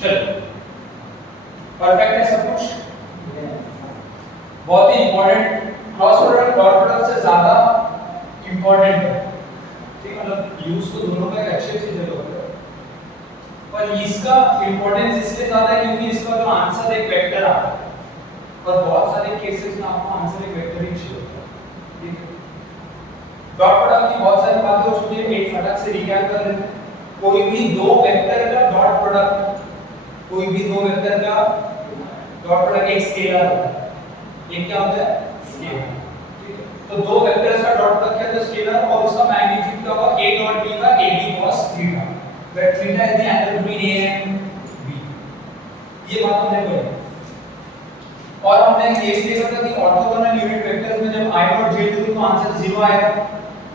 चलो परफेक्ट है सब कुछ। बहुत ही important, cross product dot product से ज्यादा इंपॉर्टेंट है, ठीक है, मतलब यूज तो दोनों का अच्छे से जरूरत है, पर इसका इंपॉर्टेंस इसलिए ज्यादा है क्योंकि इसका जो आंसर एक वेक्टर आता है और बहुत सारे केसेस में आपको आंसर एक वेक्टर ही चाहिए होता है, ठीक है। डॉट प्रोडक्ट की बहुत सारी बातें हो चुकी है, एक फटाक से रिकैप कर लेते हैं। कोई भी दो वेक्टर का डॉट प्रोडक्ट, कोई भी दो वेक्टर का डॉट प्रोडक्ट एक स्केलर होता है, एक क्या होता है स्केलर, ठीक है। तो दो वेक्टर्स का डॉट प्रोडक्ट है तो स्केलर, और उसका मैग्नीट्यूड क्या होगा a डॉट b का ab cos theta, where theta is the angle between a and b, ये बात हमने पढ़ी। और हमने ये भी देखा था कि ऑर्थोगोनल यूनिट वेक्टर्स में जब i डॉट j लिखो तो आंसर 0 आएगा,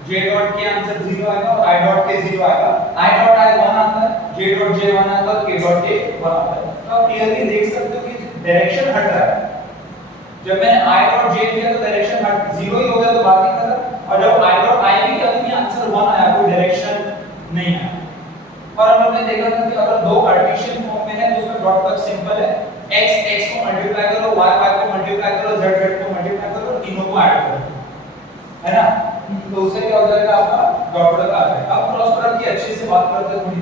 j डॉट के आंसर 0 आएगा और i डॉट के 0 आएगा, i डॉट i 1 आता है, j डॉट j 1 आता है, k डॉट k 1 आता है। तो आप क्लियरली देख सकते हो कि डायरेक्शन हट रहा है। जब मैंने i डॉट j किया तो डायरेक्शन हट 0 ही हो गया, तो बाकी खत्म, और जब i डॉट i भी किया तो ये आंसर 1 आया, कोई डायरेक्शन नहीं आया। और हम लोगों ने देखा था कि अगर दो कार्टेशियन फॉर्म में है तो उसमें डॉट प्रोडक्ट सिंपल है, x x को मल्टीप्लाई करो, y y को मल्टीप्लाई करो, z z को मल्टीप्लाई करो, तीनों को ऐड करो, है ना, तो उससे क्या हो जाएगा आपका डॉट प्रोडक्ट आ जाएगा। अब क्रॉस प्रोडक्ट की अच्छे से बात करते हैं, थोड़ी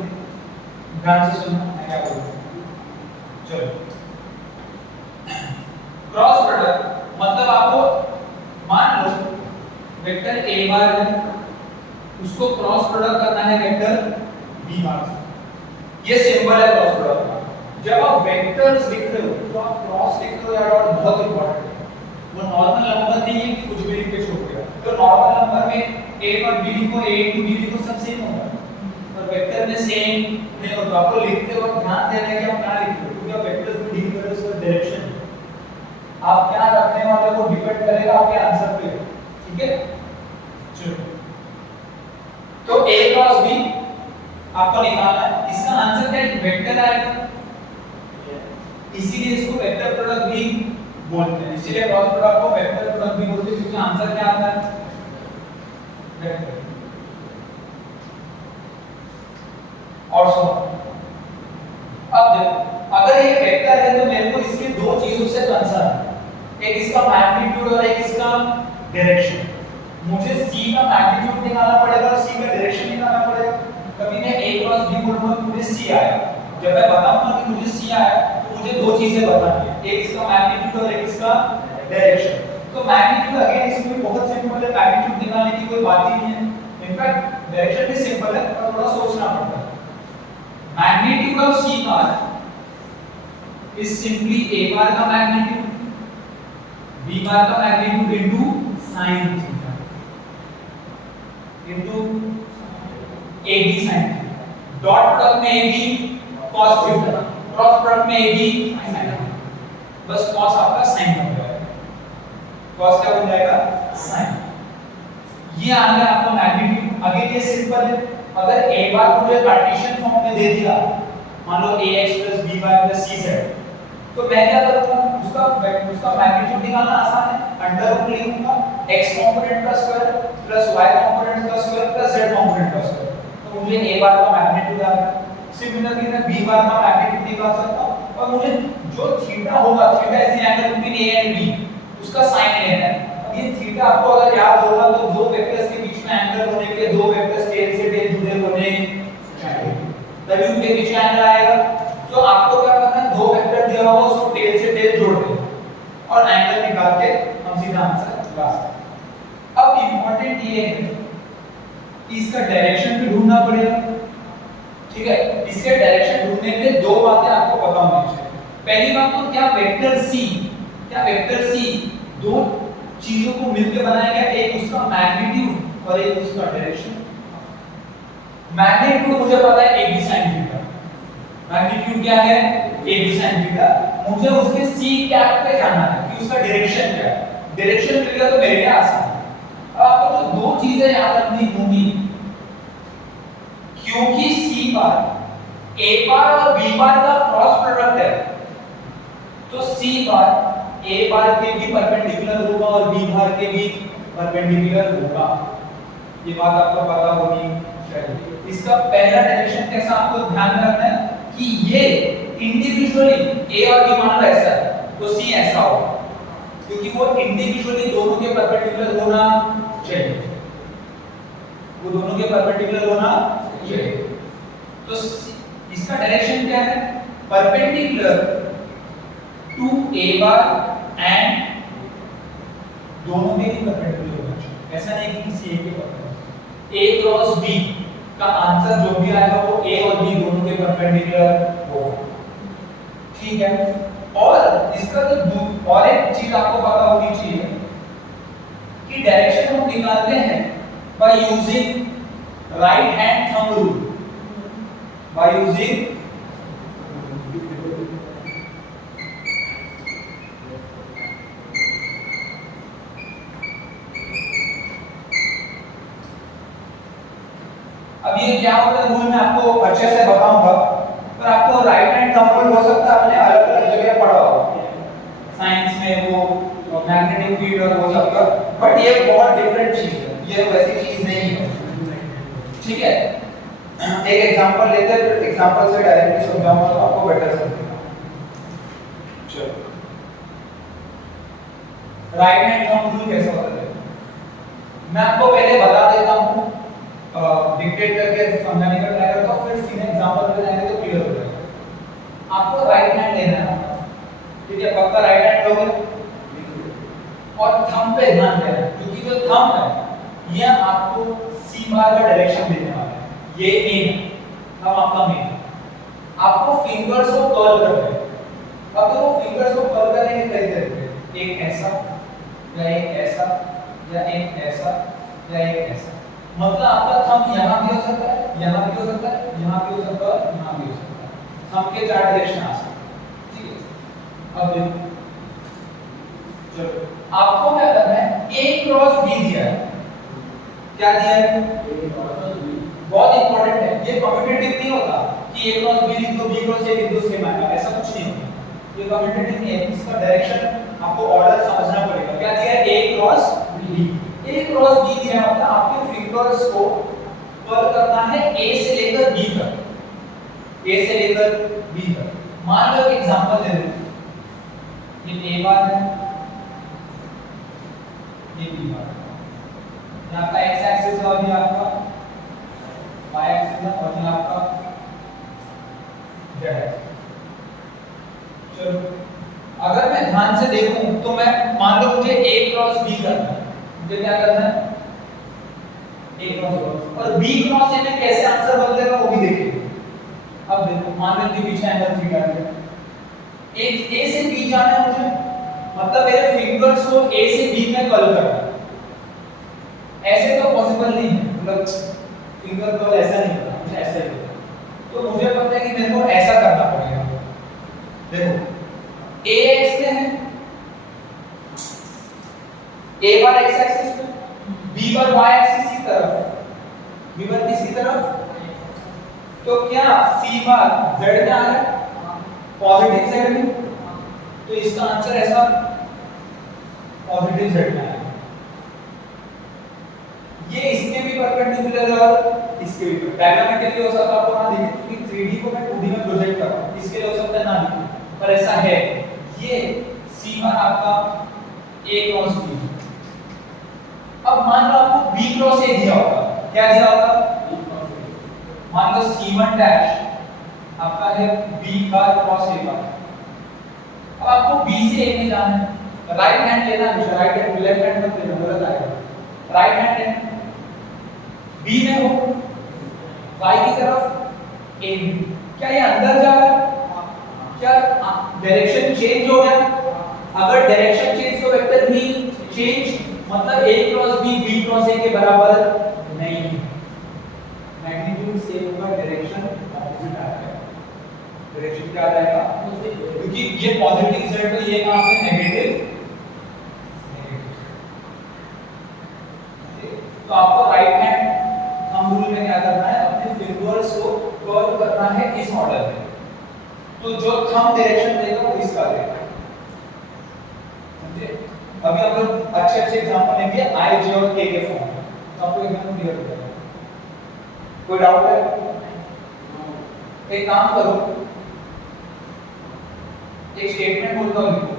ध्यान से सुनना मैं क्या बोल रहा हूं। चलो क्रॉस प्रोडक्ट मतलब आपको मान लो वेक्टर a बार है, उसको क्रॉस प्रोडक्ट करना है वेक्टर b बार से, ये सिंबल है क्रॉस प्रोडक्ट का। जब आप वेक्टर्स लिख रहे हो तो आप क्रॉस लिख रहे हो यार, और बहुत इंपॉर्टेंट है, वो नॉर्मल नंबर नहीं है कि कुछ भी लिख के छोड़ दिया। तो नॉर्मल नंबर में a और b लिखो, a into b लिखो, सब सेम होगा, और वेक्टर में सेम नहीं होता। आपको लिखते वक्त ध्यान देना है कि आप क्या लिख रहे हो, क्योंकि आप वेक्टर्स में डील कर रहे हो, उसका डायरेक्शन आप क्या रखने वाले को डिपेंड करेगा आपके आंसर पे, ठीक है। चलो तो a क्रॉस b आपको निकालना है, इसका आंसर क्या है, वेक्टर आएगा, इसीलिए इसको वेक्टर प्रोडक्ट भी बोलते हैं, इसीलिए क्रॉस प्रोडक्ट को वेक्टर प्रोडक्ट भी बोलते हैं, क्योंकि आंसर क्या आता है वेक्टर। और सुनो, अब देखो अगर ये वेक्टर है तो मेरे को इसके दो चीजों से कंसर्न है, एक इसका मैग्नीट्यूड और एक इसका डायरेक्शन। मुझे c का मैग्नीट्यूड निकालना पड़ेगा और c का डायरेक्शन निकालना पड़ेगा। कभी मैं a क्रॉस b बोलूंगा तो मुझे c आएगा, जब मैं बताऊंगा कि मुझे c आया तो मुझे दो चीजें बतानी है, एक इसका मैग्नीट्यूड और एक इसका डायरेक्शन। तो मैग्नीट्यूड अगेन इसमें बहुत सिंपल है, मैग्नीट्यूड निकालने की कोई बात ही नहीं है, इनफैक्ट डायरेक्शन भी सिंपल है पर थोड़ा सोचना पड़ता है। Magnitude of c bar is simply a बार का मैग्नीट्यूड b बार का magnitude into sin theta into ab sin theta. Dot product में ab cos theta, cross product में ab sin थीटा, बस cos आपका sin बन जाएगा, cos क्या बन जाएगा sin। ये आ गया आपका मैग्नीट्यूड। अगेन ये सिंपल है, अगर a बार को मुझे कार्टेशियन फॉर्म में दे दिया, मान लो ax b y cz, तो मैं क्या करूंगा, उसका मैग्नीट्यूड निकालना आसान है, अंडर रूट ले लूंगा, x कंपोनेंट का स्क्वायर प्लस y कंपोनेंट का स्क्वायर प्लस z कंपोनेंट का स्क्वायर, तो मुझे a बार का मैग्नीट्यूड आ गया। सिमिलरली मैं b बार का मैग्नीट्यूड निकाल सकता हूं, और मुझे जो थीटा होगा, theta is the angle between a and b, उसका साइन लेना है। अब ये थीटा आपको अगर याद होगा तो दो वेक्टर्स के बीच में एंगल होने के लिए दो वेक्टर्स टेल से टेल जुड़े होने चाहिए, तभी उनके बीच एंगल आएगा। तो आपको क्या करना है, दो वेक्टर दिया होगा उसको टेल से टेल जोड़ देना और एंगल निकाल के हम सीधा आंसर ला सकते हैं। अब इंपॉर्टेंट ये है कि इसका डायरेक्शन भी ढूंढना पड़ेगा, ठीक है। इसके डायरेक्शन ढूंढने के लिए दो बातें आपको पता होनी चाहिए। पहली बात तो क्या वेक्टर c दो चीजों को मिलकर बनाया गया, एक उसका मैग्नीट्यूड और एक उसका डायरेक्शन। मैग्नीट्यूड मुझे पता है ab sin थीटा, मैग्नीट्यूड क्या है ab sin थीटा, मुझे उसके c कैप पे जाना है कि उसका डायरेक्शन क्या है, डायरेक्शन मिल गया तो मेरे लिए आसान है। अब आपको जो दो चीजें याद रखनी होंगी, क्योंकि c बार a बार और b बार का क्रॉस प्रोडक्ट है, तो c बार a बार के भी परपेंडिकुलर होगा और b बार के भी परपेंडिकुलर होगा, ये बात आपको पता होनी चाहिए। इसका पहला डायरेक्शन कैसा आपको ध्यान में रखना है कि ये इंडिविजुअली ए और बी मान लो ऐसा है तो सी ऐसा होगा, क्योंकि वो इंडिविजुअली दोनों के परपेंडिकुलर होना चाहिए, वो दोनों के परपेंडिकुलर होना चाहिए। तो इसका डायरेक्शन क्या है? Perpendicular to A bar and दोनों के ही परपेंडिकुलर होना चाहिए। ऐसा नहीं कि किसी एक के परपेंडिकुलर। ए क्रॉस बी का आंसर जो भी आएगा वो ए और बी दोनों के परपेंडिकुलर होगा, ठीक है। और इसका जो और एक चीज आपको पता होनी चाहिए कि डायरेक्शन हम निकालते हैं by using right hand thumb rule, by using अब ये क्या होता है रूल मैं आपको अच्छे से बताऊंगा, पर आपको राइट हैंड थंब रूल हो सकता है आपने अलग अलग जगह पढ़ा हो, साइंस में वो मैग्नेटिक फील्ड और वो सब का, बट ये बहुत डिफरेंट चीज है, ये वैसी चीज नहीं है, ठीक है। एक एग्जांपल लेते हैं, फिर एग्जांपल से डायरेक्टली समझाऊंगा तो आपको बेटर समझेगा। चलो राइट हैंड थंब रूल कैसे होता है मैं आपको पहले बता देता हूं, डिक्टेट करके समझाने का ट्राई करता हूं, फिर सीधे एग्जांपल पे जाएंगे तो क्लियर हो जाएगा। आपको राइट हैंड लेना है, ठीक है, पक्का राइट हैंड लोगे और थंब पे ध्यान देना है, क्योंकि जो थंब है ये आपको सी बार का डायरेक्शन देने वाला है, ये मेन है, थंब आपका मेन है। आपको फिंगर्स को कर्ल करना है। अब तो वो फिंगर्स को कर्ल करने के कई तरीके हैं, एक ऐसा या एक ऐसा या एक ऐसा या एक ऐसा, मतलब आपका थंब यहाँ भी हो सकता है, यहाँ भी हो सकता है, यहाँ भी हो सकता है, यहाँ भी हो सकता है, थंब के चार डायरेक्शन आ सकते हैं, ठीक है। अब देखो चलो आपको क्या करना है, ए क्रॉस बी दिया है, क्या दिया है? बहुत इंपॉर्टेंट है, ये कम्यूटेटिव नहीं होता कि ए क्रॉस बी लिख दो, बी क्रॉस ए लिख दो, सेम आएगा, ऐसा कुछ नहीं होता, ये कम्यूटेटिव नहीं है, इसका डायरेक्शन आपको ऑर्डर समझना पड़ेगा। क्या दिया है? ए क्रॉस बी, ए क्रॉस बी दिया मतलब आपके फिंगर्स को कर्ल करना है ए से लेकर बी तक, ए से लेकर बी तक। मान लो एक एग्जांपल दे देते हैं, ये ए बार है, ये बी बार है, यहाँ का एक्स एक्सिस और ये आपका वाई एक्सिस है और ये आपका जेड एक्सिस। चलो अगर मैं ध्यान से देखूं तो मैं मान लो मुझे a क्रॉस b करना है, मुझे क्या करना है? a क्रॉस और b क्रॉस a में कैसे आंसर बदलेगा वो भी देखेंगे। अब देखो मान लो कि पीछे एंगल थीटा है, एक a से b जाना है मुझे, मतलब मेरे फिंगर्स को a से b में कर्ल करना है। ऐसे तो पॉसिबल नहीं है, मतलब फिंगर कर्ल ऐसा नहीं होता, मुझे ऐसा ही होता है, तो मुझे पता है कि मेरे को ऐसा करना पड़ेगा। देखो a x पे है, a बार x एक्सिस पे, b बार y एक्सिस की तरफ है, b बार किसकी तरफ? तो क्या c बार z में आ रहा है, पॉजिटिव z में, तो इसका आंसर ऐसा पॉजिटिव z में आएगा। ये इसके भी परपेंडिकुलर है और इसके भी, डायग्रामेटिकली हो सकता है आपको ना दिखे क्योंकि 3D को मैं 2D में प्रोजेक्ट कर रहा हूं, इसके लिए हो सकता है ना दिखे, पर ऐसा है। ये C बार आपका A क्रॉस B, अब मान लो आपको B क्रॉस A दिया होगा, क्या दिया होगा? मान लो C1 डैश आपका है B बार क्रॉस A बार। अब आपको B से A में जाना है, राइट हैंड लेना है, राइट हैंड, लेफ्ट हैंड मत लेना, गलत आएगा। राइट हैंड लेना, B में हो, Y की तरफ A में, क्या ये अंदर जा रहा है? क्या डायरेक्शन चेंज हो गया? अगर डायरेक्शन चेंज तो वेक्टर भी चेंज, मतलब a cross b b cross a के बराबर नहीं है, मैग्नीट्यूड सेम होगा, डायरेक्शन ऑपोजिट आएगा। डायरेक्शन क्या आ जाएगा? क्योंकि ये पॉजिटिव z तो ये कहां पे नेगेटिव, तो आपको राइट हैंड थंब रूल में क्या करना है? अपने फिंगर्स को कर्ल करना है इस ऑर्डर में, तो जो थंब डायरेक्शन देगा वो इसका देगा, समझे? अभी हम लोग अच्छे अच्छे एग्जांपल लेंगे आई जे और के फॉर्म में, तो आपको एकदम क्लियर हो जाएगा। कोई डाउट है? एक काम करो, एक स्टेटमेंट बोलता हूँ लिखो,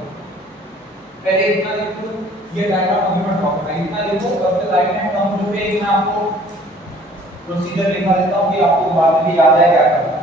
पहले इतना लिखो, ये डायग्राम अभी मैं ड्रॉ कर रहा हूं, इतना लिखो और फिर राइट हैंड टर्म पे एक मैं आपको प्रोसीजर लिखा देता हूँ कि आपको बाद में याद है क्या करना है।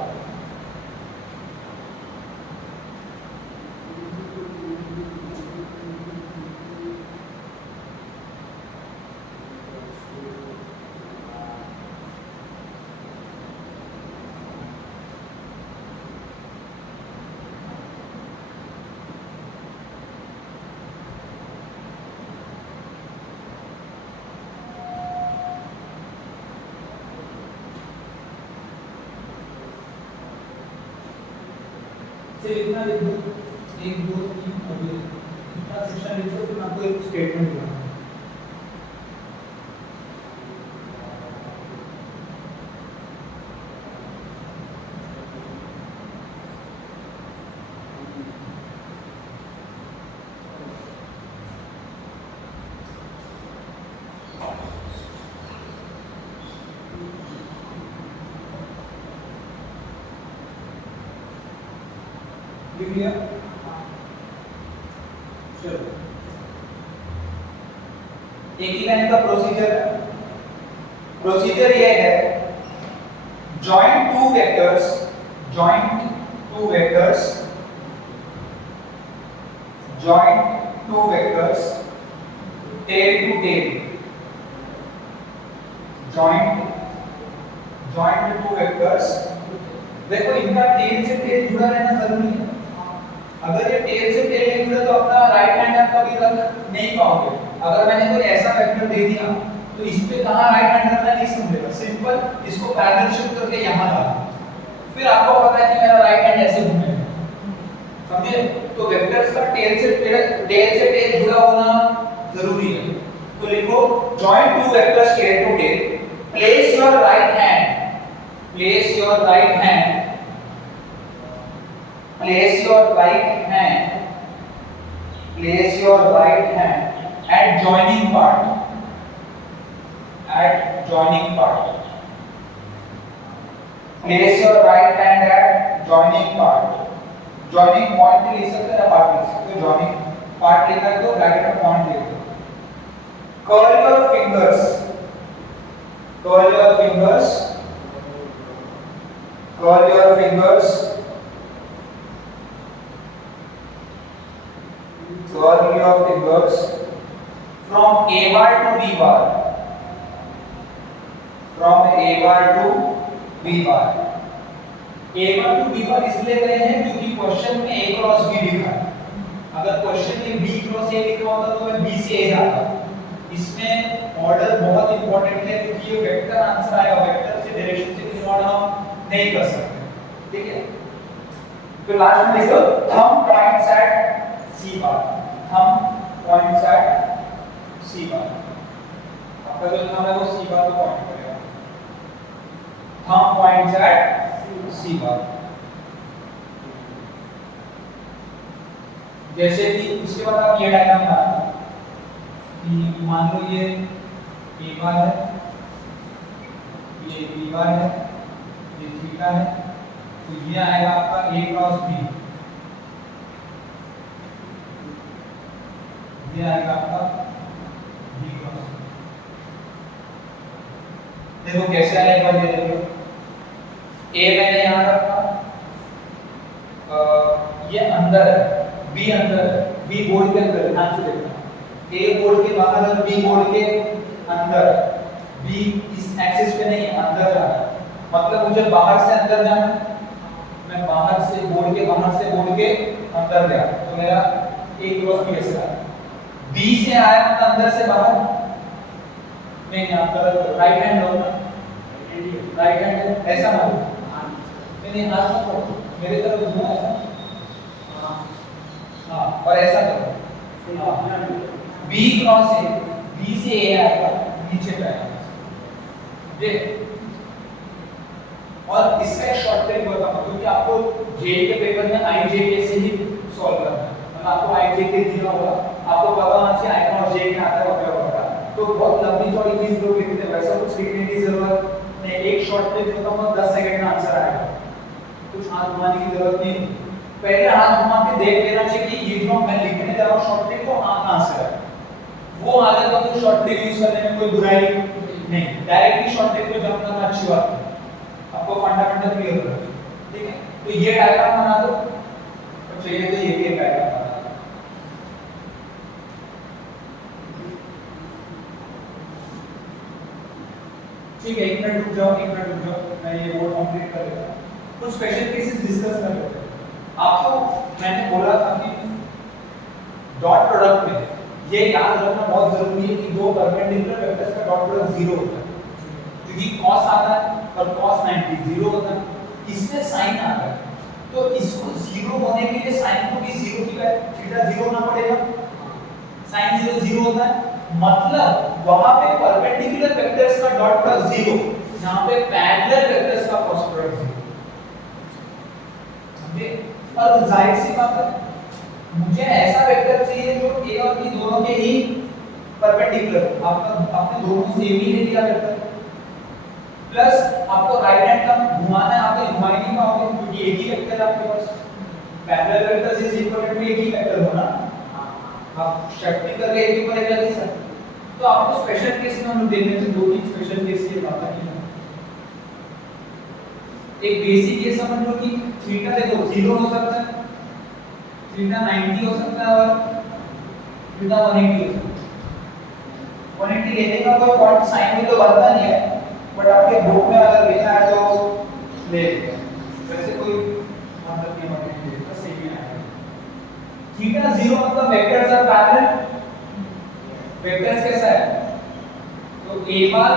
सिर्फ इतना लिख दो, 1 2 3 अभी इतना सेक्शन लिख दो, फिर आपको एक स्टेटमेंट बनाना है। लिख लिया? चलो एक ही लाइन का प्रोसीजर है। प्रोसीजर ये है, join two vectors, join two vectors, join two vectors tail to tail, join two vectors. देखो इनका टेल से टेल जुड़ा रहना जरूरी है। अगर ये टेल से टेल नहीं जुड़ा तो अपना राइट हैंड आप कभी तक नहीं पाओगे। अगर मैंने कोई ऐसा वेक्टर दे दिया तो इस पे कहां राइट हैंड रखना नहीं समझेगा, सिंपल इसको पैरेलल शिफ्ट करके यहां डालो, फिर आपको पता है कि मेरा राइट हैंड ऐसे घूमेगा, समझे? तो वेक्टर्स का टेल से टेल जुड़ा होना जरूरी है। तो लिखो join two vectors tail to tail, place your right hand, place your right hand, place your right hand, place your right hand at joining part, at joining part, place your right hand at joining part, joining point भी लिख सकते हैं, part लिख सकते हो, joining part लिखा है तो ब्रैकेट में point लिख दो। curl your fingers, curl your fingers, curl your fingers, curl your fingers from A bar to B bar, from A bar to B bar। A bar to B bar इसलिए गए हैं क्योंकि question में A cross B लिखा है। अगर question में B cross A लिखा होता तो मैं B से A जाता। इसमें ऑर्डर बहुत इंपॉर्टेंट है क्योंकि ये वेक्टर आंसर आएगा, वेक्टर से डायरेक्शन से किसी ऑर्डर हम नहीं कर सकते, ठीक है? फिर लास्ट में लिखो thumb points at C bar, thumb points at C bar। आपका जो थंब है वो C bar को पॉइंट करेगा, thumb points at C bar। जैसे कि उसके बाद आप ये डायग्राम बनाना कि मान लो ये A bar है, ये B bar है, ये थीटा है, तो ये आएगा आपका A क्रॉस B, ये आएगा आपका B क्रॉस। देखो कैसे आया, एक बार ये देखो, A मैंने यहाँ रखा, ये अंदर है, B अंदर है, B बोर्ड के अंदर, ध्यान से देखना, A बोर्ड के बाहर और B बोर्ड के अंदर, B इस एक्सिस पे नहीं है, अंदर जाना है, मतलब मुझे बाहर से अंदर जाना है, मैं बाहर से बोर्ड के अंदर गया तो मेरा A क्रॉस B ऐसे आया। B से आया मतलब अंदर से बाहर नहीं, यहाँ पर राइट हैंड लो ना, राइट हैंड ऐसा ना हो, नहीं हाथ मत पकड़ो, मेरे तरफ घूमो ऐसा, हाँ और ऐसा करो, हाँ B क्रॉस A, B से A आएगा, नीचे पे आएगा, देख। और इसका एक शॉर्ट ट्रिक बताऊंगा क्योंकि आपको जेई के पेपर में आईजेके से ही सॉल्व करना है, मतलब आपको आईजेके दिया होगा, आपको पता होना चाहिए आई और जे क्या आता है क्या होगा, तो बहुत लंबी चौड़ी चीज लोग लिखते हैं, वैसा कुछ लिखने की जरूरत नहीं, एक शॉर्ट ट्रिक बताऊंगा 10 सेकंड में आंसर आएगा, कुछ हाथ घुमाने की जरूरत नहीं। पहले हाथ घुमा के देख लेना चाहिए कि ये जो मैं लिखने जा रहा हूँ शॉर्ट ट्रिक वो कहाँ से है, वो आ जाएगा तो शॉर्ट ट्रिक यूज करने में कोई बुराई नहीं, डायरेक्टली शॉर्ट ट्रिक को जंप करना अच्छी बात है, आपको फंडामेंटल क्लियर हो, ठीक है। तो ये डायग्राम बना दो, और चाहिए तो ये भी एक डायग्राम बना दो। ठीक है, एक मिनट रुक जाओ, मैं ये बोर्ड कंप्लीट कर लेता हूँ। कुछ स्पेशल केसेस डिस्कस कर लेते हैं। आपको मैंने बोला था कि डॉट प्रोडक्ट में ये याद रखना बहुत जरूरी है कि दो परपेंडिकुलर वेक्टर्स का डॉट प्रोडक्ट 0 होता है, क्योंकि cos आता है और cos 90 0 होता है, इसमें sin आता है, तो इसको 0 होने के लिए sin को भी 0 की थीटा 0 होना पड़ेगा, sin 0 0 होता है, मतलब वहां पे परपेंडिकुलर वेक्टर्स का डॉट प्रोडक्ट 0, यहां पे पैरेलल वेक्टर्स का क्रॉस प्रोडक्ट 0। समझे? और जाहिर सी बात है, मुझे ऐसा वेक्टर चाहिए जो a और b दोनों के ही परपेंडिकुलर, आपने दोनों सेम ही ले लिया वेक्टर, प्लस आपको राइट हैंड का घुमाना है, आप घुमा नहीं पाओगे क्योंकि एक ही वेक्टर है आपके पास, parallel vectors is equal to एक ही वेक्टर होना, आप शिफ्टिंग करके एक के ऊपर एक लगा सकते। तो आपको स्पेशल केस में हम देख लेते हैं, दो तीन स्पेशल केस के बात है। एक बेसिक ये समझ लो कि थीटा देखो 0 हो सकता है, थीटा 90 हो सकता है और थीटा 180 हो सकता है। 180 लेने का कोई पॉइंट साइन में तो बनता नहीं है, बट आपके बुक में अगर लिखा है तो ले लीजिए, वैसे कोई मतलब नहीं 180 लेता, सही में आएगा। थीटा 0 मतलब वेक्टर्स आर पैरेलल, वेक्टर्स कैसा है, तो a बार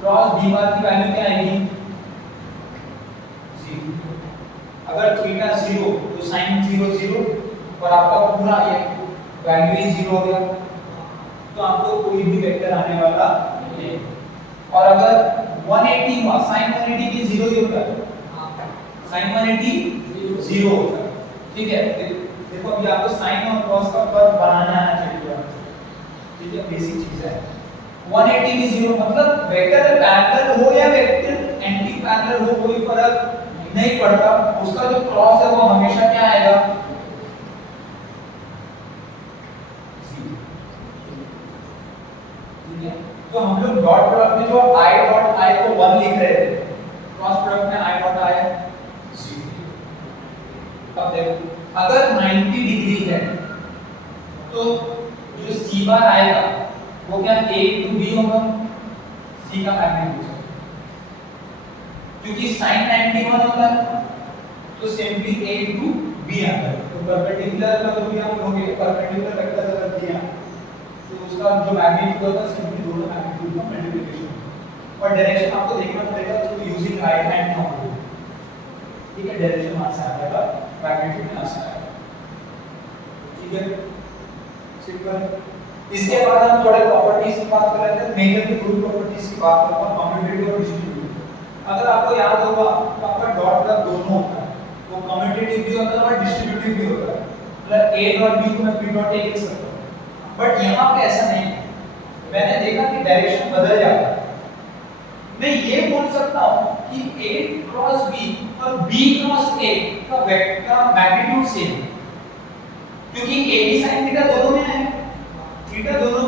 क्रॉस b बार की वैल्यू क्या आएगी, अगर थीटा 0 तो sin 0 0 और आपका पूरा ये वैल्यू ही 0 हो गया, तो आपको कोई भी वेक्टर आने वाला नहीं। और अगर 180 हुआ, sin 180 भी 0 ही होता है, sin 180 0 होता है, ठीक है। देखो अभी आपको sin और cos का कर्व बनाना आना चाहिए, ठीक है, बेसिक चीज है। 180 भी 0 मतलब वेक्टर पैरेलल हो या वेक्टर एंटी पैरेलल हो कोई फर्क नहीं पड़ता, उसका जो क्रॉस है वो हमेशा क्या आएगा, ठीक है। तो हम लोग डॉट प्रोडक्ट में जो i डॉट i को 1 लिख रहे थे, क्रॉस प्रोडक्ट में i डॉट i है 0। अब देखो अगर 90 डिग्री है तो जो c बार आएगा वो क्या a to b होगा, c का मैग्नीट्यूड, क्योंकि sin 91 होता है तो सिंपली a to b आता है, तो परपेंडिकुलर अगर भी हम लोगे परपेंडिकुलर वेक्टर अगर दिया तो उसका जो मैग्नीट्यूड होता है सिंपली दोनों मैग्नीट्यूड का मल्टीप्लिकेशन, और डायरेक्शन आपको देखना पड़ेगा through using right hand normal, ठीक है, डायरेक्शन वहां से आ जाएगा, मैग्नीट्यूड यहां से आएगा, ठीक है, सिंपल। इसके बाद हम थोड़े प्रॉपर्टीज की बात कर लेते हैं, मेजरली दो प्रॉपर्टीज की बात करते हैं, कम्यूटेटिव और डिस्ट्रीब्यूटिव। अगर आपको याद होगा तो आपका डॉट प्रोडक्ट दोनों होता है, वो कम्यूटेटिव भी होता है और डिस्ट्रीब्यूटिव भी होता है, मतलब a डॉट b को मैं p डॉट a लिख सकता हूं, बट यहां पे ऐसा नहीं है, मैंने देखा कि डायरेक्शन बदल जाता है। मैं ये बोल सकता हूं कि a क्रॉस b और b क्रॉस a का वेक्टर का मैग्नीट्यूड सेम है, क्योंकि a b sin थीटा दोनों में है, थीटा दोनों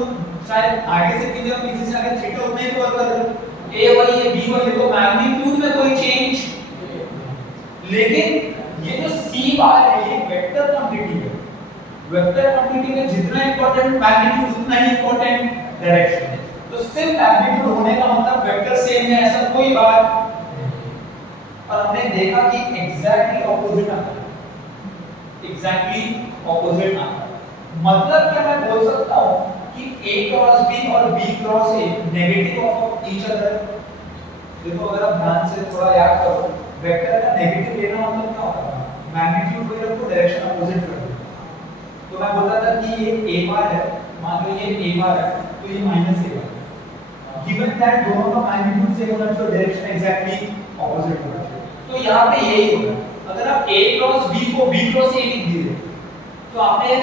शायद आगे से पीछे और पीछे से आगे थीटा उतना ही कवर कर रहे हैं, a वही है b वही है, तो मैग्नीट्यूड में कोई चेंज, लेकिन ये जो c बार है ये वेक्टर क्वांटिटी है, वेक्टर क्वांटिटी में जितना इंपॉर्टेंट मैग्नीट्यूड उतना ही इंपॉर्टेंट डायरेक्शन है, तो सिर्फ मैग्नीट्यूड होने का मतलब वेक्टर सेम है ऐसा कोई बात नहीं। और हमने देखा कि एग्जैक्टली ऑपोजिट आता है, एग्जैक्टली ऑपोजिट आता है, मतलब क्या मैं बोल सकता हूं कि a क्रॉस b और b cross a negative of each other. देखो अगर आप ध्यान से थोड़ा याद करो, वेक्टर का नेगेटिव लेना मतलब क्या होता है, मैग्नीट्यूड को रखो डायरेक्शन अपोजिट कर दो, तो मैं बोलता था कि ये a बार है, मान लो ये a बार है तो ये minus a bar, given that दोनों का मैग्नीट्यूड सेम होना चाहिए, डायरेक्शन एग्जैक्टली ऑपोजिट होना चाहिए, तो यहां पे यही होगा। अगर आप a क्रॉस b को b क्रॉस a लिख दिए तो आपने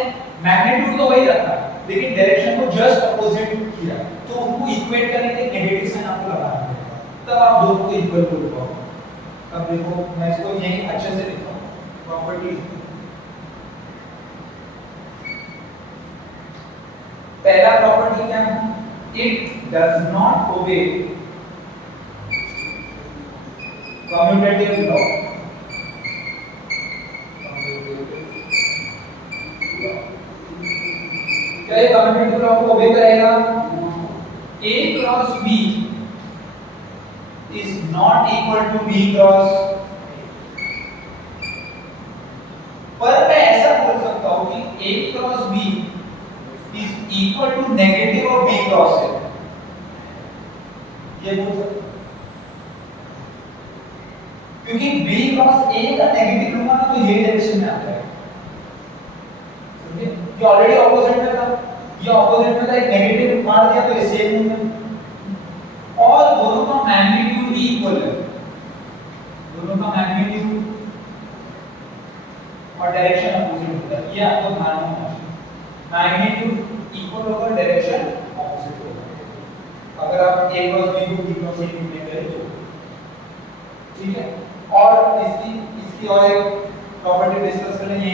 मैग्नीट्यूड तो वही रखा लेकिन डायरेक्शन को जस्ट अपोजिट किया, तो उनको इक्वेट करने के लिए नेगेटिव साइन आपको लगाना पड़ेगा, तब आप दोनों को इक्वल बोल पाओगे। अब देखो मैं इसको यही अच्छे से लिखता हूं, प्रॉपर्टी पहला प्रॉपर्टी क्या है? It does not obey commutative law. क्या ये कम्यूटेटिव लॉ को ओबे करेगा? A cross B is not equal to B cross. पर मैं ऐसा बोल सकता हूं कि A cross B is equal to negative of B cross है, ये बोल सकता हूं, क्योंकि B क्रॉस A का नेगेटिव लूंगा ना तो ये डायरेक्शन में आता है, समझे? ये ऑलरेडी ऑपोजिट में था, ये ऑपोजिट में था, एक नेगेटिव मार दिया तो ये सेम है, और दोनों का मैग्नीट्यूड भी इक्वल है, दोनों का मैग्नीट्यूड और डायरेक्शन अपोजिट होता है, ये आपको ध्यान में रखना है। मैग्नीट्यूड इक्वल होगा, डायरेक्शन अपोजिट होगा अगर आप A क्रॉस B को B क्रॉस A में करें तो, ठीक है? और इसकी और एक प्रॉपर्टी डिस्कस करें, ये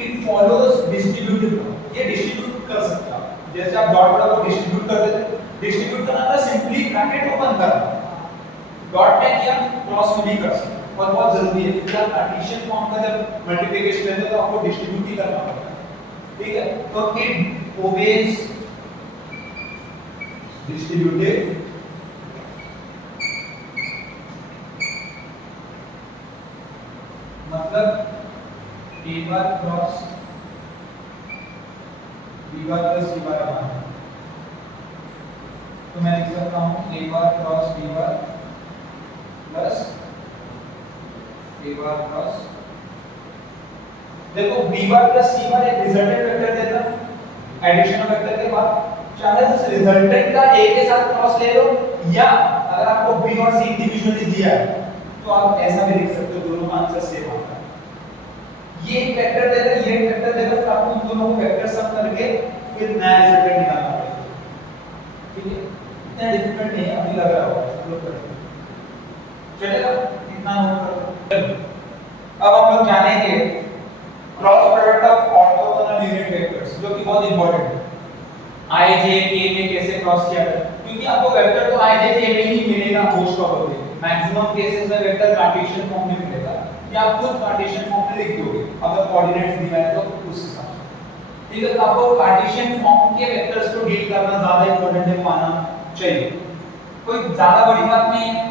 इट फॉलोज डिस्ट्रीब्यूटिव लॉ, ये डिस्ट्रीब्यूट कर सकता है, जैसे आप डॉट प्रोडक्ट को डिस्ट्रीब्यूट कर देते, डिस्ट्रीब्यूट करना था सिंपली ब्रैकेट ओपन करना, डॉट में किया क्रॉस में भी कर सकते, और बहुत जरूरी है क्योंकि आप कार्टेशियन फॉर्म का जब मल्टीप्लिकेशन लेते हो तो आपको डिस्ट्रीब्यूट ही करना पड़ता है, ठीक है? तो इट ओबेज डिस्ट्रीब्यूटिव मतलब A bar cross B bar plus C बार है, तो मैं लिख सकता हूं A bar cross B bar plus A bar cross, देखो B बार प्लस C बार एक रिजल्टेंट वेक्टर देता है एडिशन वेक्टर के बाद, चाहे उस रिजल्टेंट का A के साथ क्रॉस ले लो, या अगर आपको B और C इंडिविजुअली दिया है तो आप ऐसा भी लिख सकते हो, दोनों का आंसर सेम आता है। ये एक वेक्टर देगा, ये एक वेक्टर देगा, फिर आपको इन दोनों को वेक्टर सम करके फिर नया रिजल्टेंट निकालना पड़ेगा, ठीक है? इतना डिफिकल्ट नहीं है, अभी लग रहा होगा सब लोग करेंगे, चलेगा? इतना नोट कर लो। अब हम लोग जानेंगे cross product of orthogonal unit vectors, जो कि बहुत इंपॉर्टेंट है। I J K में कैसे क्रॉस किया जाए, क्योंकि आपको वेक्टर तो I J K में ही मिलेगा मोस्ट प्रोबेबली, मैक्सिमम केसेस में वेक्टर कार्टेशियन फॉर्म में मिलेगा, या आप खुद कार्टेशियन फॉर्म में लिख दोगे अगर कोऑर्डिनेट्स दिया है तो उस हिसाब से, ठीक है? तो आपको कार्टेशियन फॉर्म के वेक्टर्स को डील करना ज्यादा इंपॉर्टेंट है, मानना चाहिए, कोई ज्यादा बड़ी बात नहीं है।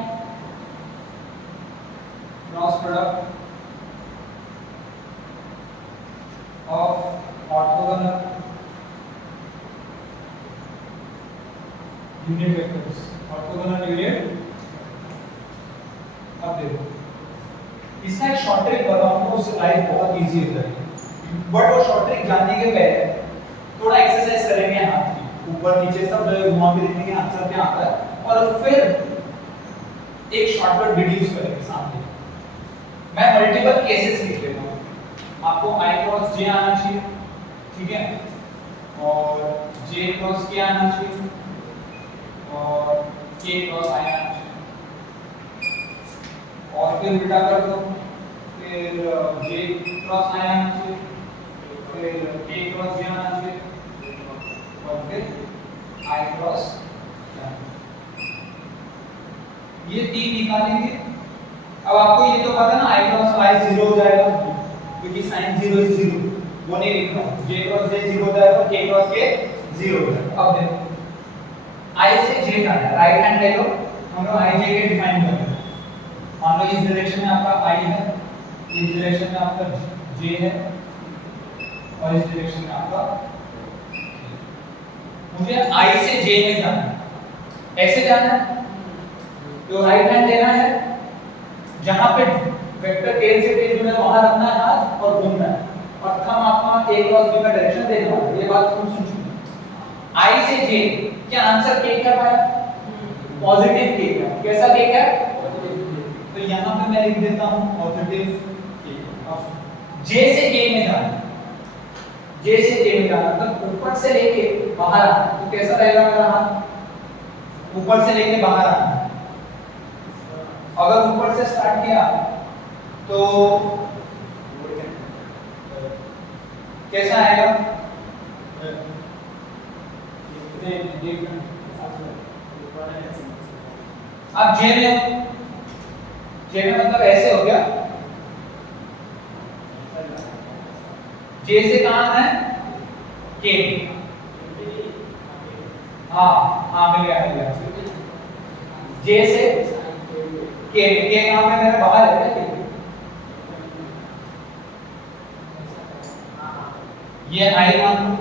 Cross product of orthogonal unit vectors, orthogonal unit, अब देखो इसका एक शॉर्ट ट्रिक बताऊंगा, उससे लाइफ बहुत इजी हो जाएगी, बट वो शॉर्ट ट्रिक जानने के पहले थोड़ा एक्सरसाइज करेंगे हाथ की, ऊपर नीचे सब जगह घुमा के देखेंगे आंसर क्या आता है, और फिर एक शॉर्टकट डिड्यूस करेंगे सामने। मैं मल्टीपल केसेस लिख लेता हूं, आपको I क्रॉस J आना चाहिए, ठीक है? और J क्रॉस K आना चाहिए, और K क्रॉस I आना चाहिए, और फिर उल्टा कर दो, फिर J क्रॉस I आना चाहिए, फिर K क्रॉस J आना चाहिए, और फिर I क्रॉस K। ये तीन निकालेंगे। अब आपको ये तो पता है ना I क्रॉस I 0 हो जाएगा, क्योंकि sin 0 is 0, वो नहीं लिख रहा हूं, J क्रॉस J 0 हो जाएगा, K क्रॉस K 0 हो जाएगा। अब देखो I से J जाना है, राइट हैंड ले लो, हम लोग I J के डिफाइन कर रहे हैं, मान लो इस डायरेक्शन में आपका I है, इस डायरेक्शन में आपका J है, और इस डायरेक्शन में आपका, मुझे I से J में जाना है, ऐसे जाना है तो राइट हैंड लेना है, जहां पे वेक्टर टेल से टेल जुड़ा है वहां रखना है हाथ और घूमना है, और थंब आपका A क्रॉस B का डायरेक्शन देखना है। ये बात तुम सुन चुके हो। I से J, क्या आंसर K क्या पाया? पॉजिटिव K क्या? कैसा K क्या? तो यहां पे मैं लिख देता हूं पॉजिटिव K। J से K में जाना, J से K में जाना मतलब ऊपर से लेके बाहर आना, तो कैसा रहेगा मेरा हाथ? ऊपर से लेके बाहर आना। अगर ऊपर से स्टार्ट किया तो कैसा आएगा? अब जे में मतलब ऐसे हो गया, जे से कहां आना है? के। हाँ मिल गया। जे से के कहां पे? मेरे बाहर है क्या? ये आई मान लो,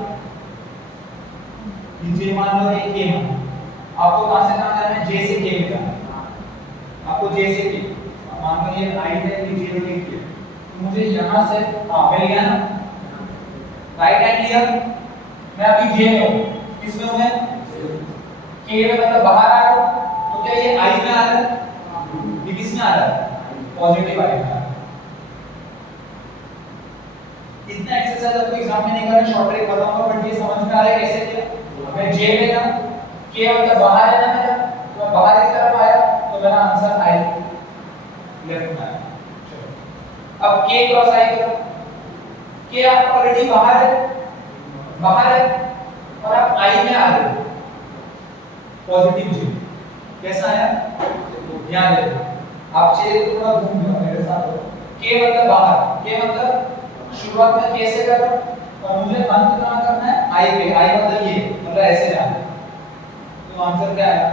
जे मान लो, ये के मान लो। आपको कहां से कहां जाना है? जे से के में जाना है। आपको जे से के, मान लो ये आई है, ये जे और ये के, तो मुझे यहां से मिल गया ना, राइट हैंड लिया। मैं अभी जे में हूं, किसमें हूं मैं? के में, मतलब बाहर आ रहा हूं। तो क्या ये आई में आ रहा है? ये किसमें आ रहा है? पॉजिटिव आई में आ रहा है। इतना एक्सरसाइज आपको एग्जाम में नहीं करना, शॉर्ट ट्रिक बताऊंगा, बट ये समझ में आ रहा है कैसे किया। मैं जे में था, के मतलब बाहर है ना मेरा, तो मैं बाहर की तरफ आया, तो मेरा आंसर आई लेफ्ट में आया। चलो अब के क्रॉस आई करो। के आप ऑलरेडी बाहर है और आप आई में आ रहे हो, पॉजिटिव जी। कैसा आया? ध्यान देखो, आप चेहरे को थोड़ा घूम लो मेरे साथ। के मतलब बाहर, के मतलब शुरुआत में कैसे कर रहा हूं और मुझे अंत कहां करना है? आई पे। आई मतलब ये, मतलब ऐसे जाना है। तो आंसर क्या आया?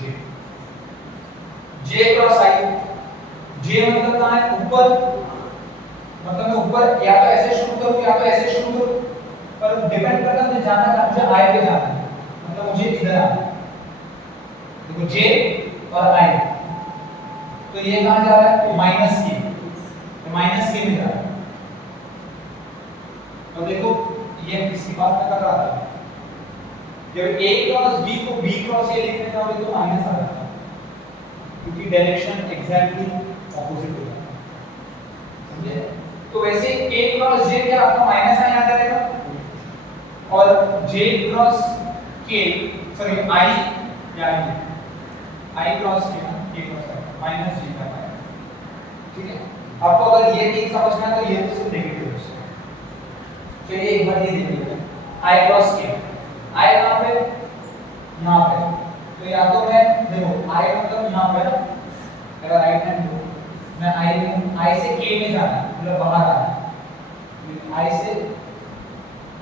जे। जे क्रॉस आई। जे मतलब कहां है? ऊपर, मतलब मैं ऊपर या तो ऐसे शुरू करूं या तो ऐसे शुरू करूं, पर डिपेंड करता है मुझे जाना कहां। मुझे आई पे जाना है, मतलब मुझे इधर आना है। देखो जे और आई, तो ये कहां जा रहा है? माइनस के, माइनस के में जा रहा है। तो देखो ये किसी बात में कर रहा था, जब a क्रॉस b को b क्रॉस a लिखने जाओगे तो माइनस आ जाता है, क्योंकि डायरेक्शन एग्जैक्टली ऑपोजिट हो जाता है, समझे? तो वैसे a क्रॉस j क्या आपका माइनस साइन आ जाएगा, और j cross k, sorry i यानी i क्रॉस k ना, k क्रॉस माइनस j का है, ठीक है? आपको अगर ये ठीक समझना है तो ये तो सिर्फ नेगेटिव है। चलिए एक बार ये देख लेते हैं, i क्रॉस k, i कहां पे? यहां पे। तो या तो मैं देखो i मतलब यहां पे ना, अगर राइट हैंड लो, मैं i में, i से k में जाना है, मतलब बाहर आना है, i से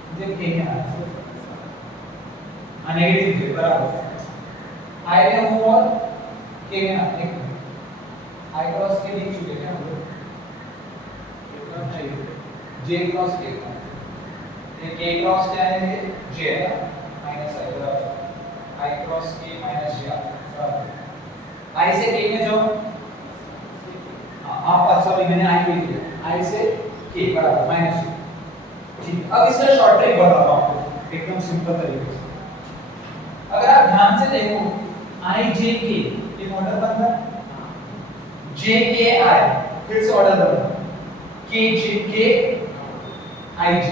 मुझे k में आना है, नेगेटिव है बराबर, i में हूं और k में आना है। i क्रॉस k लिख चुके हैं हम लोग, j क्रॉस k, ये k क्रॉस क्या है? ये j है माइनस i बराबर i cross k minus j बराबर i से k में जाओ, आप सॉरी मैंने i लिख दिया, i से k बराबर माइनस j, ठीक। अब इसका शॉर्ट ट्रिक बताता हूं आपको एकदम सिंपल तरीके से। अगर आप ध्यान से देखो i j k ये ऑर्डर बन रहा है, j k i फिर से ऑर्डर बन रहा है, k j k i j।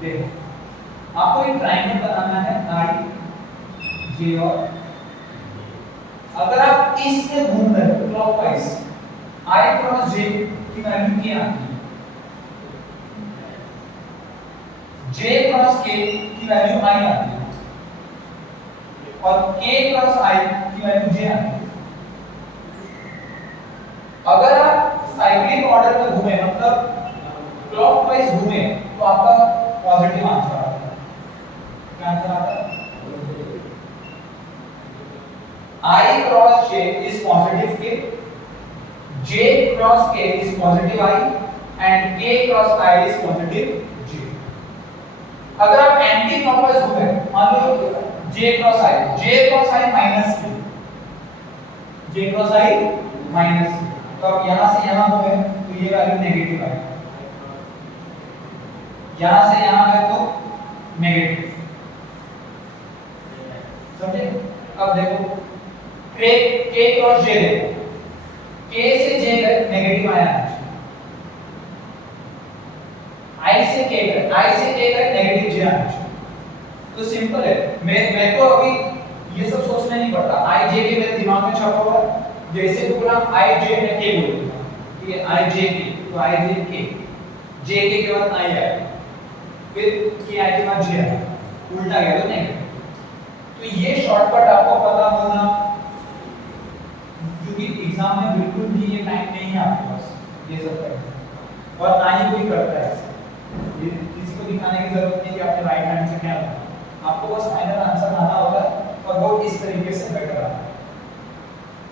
देखो आपको एक ट्रायंगल बनाना है i j, और अगर आप इससे घूम रहे हो क्लॉकवाइज, i क्रॉस j की वैल्यू क्या आती है? j क्रॉस k की वैल्यू i आती है, और k क्रॉस i की वैल्यू j आती है। अगर आप साइक्लिक ऑर्डर में घूमे, मतलब क्लॉकवाइज घूमे, तो आपका पॉजिटिव आंसर आता है। क्या आंसर आता है? I cross j is positive k, j cross k is positive i, and k cross i is positive j। अगर आप एंटी क्लॉकवाइज घूमे, मान लो j cross i minus k, j cross i minus k, तो अब यहां से यहां घूमे तो ये वैल्यू नेगेटिव आएगी, यहां से यहां है तो नेगेटिव, समझे? अब देखो k क्रॉस j देखो, k से j तक नेगेटिव आया है, i से k तक नेगेटिव j आना चाहिए। तो सिंपल है, मैं को अभी ये सब सोचना नहीं पड़ता, i j के मेरे दिमाग में छपा हुआ, जैसे बोला i j मैं k बोल दूंगा, ठीक है? i j k तो आई जे के, जे के बाद आई आएगा, फिर के आई के बाद जे आएगा, उल्टा गया तो नहीं। तो ये शॉर्टकट आपको पता होना, क्योंकि एग्जाम में बिल्कुल भी ये टाइम नहीं है आपके पास ये सब करने, और ना ही कोई करता है ऐसे। ये किसी को दिखाने की जरूरत नहीं कि आपने राइट हैंड से क्या लिखा, आपको बस फाइनल आंसर आना होगा और वो इस तरीके से बेटर आता है,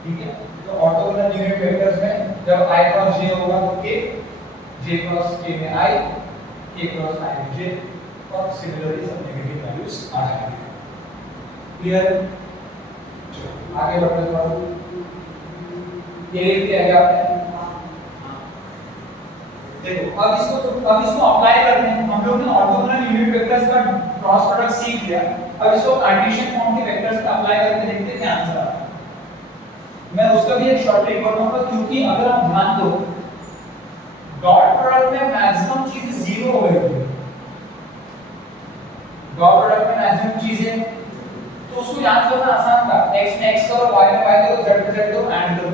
ठीक है। तो ऑर्थोगोनल यूनिट वेक्टर्स में जब i क्रॉस j होगा तो k, j क्रॉस k में i, k क्रॉस i में j, और सिमिलरली सब नेगेटिव वैल्यूज आ जाएंगे। क्लियर? चलो आगे बढ़ते हैं थोड़ा, ये लिख दिया गया आपने। देखो अब इसको अप्लाई करते हैं। हम लोग ने ऑर्थोगोनल यूनिट वेक्टर्स का क्रॉस प्रोडक्ट सीख लिया, अब इसको कार्टेशियन फॉर्म के वेक्टर्स पे अप्लाई करके देखते हैं क्या आंसर आता है। मैं उसका भी एक शॉर्ट ट्रिक बताऊंगा, क्योंकि अगर आप ध्यान दो डॉट प्रोडक्ट में मैक्सिमम चीजें जीरो हो गई है, डॉट प्रोडक्ट में मैक्सिमम चीजें, तो उसको याद करना आसान था, x में x करो, y में y करो, z में z करो, एंड करो,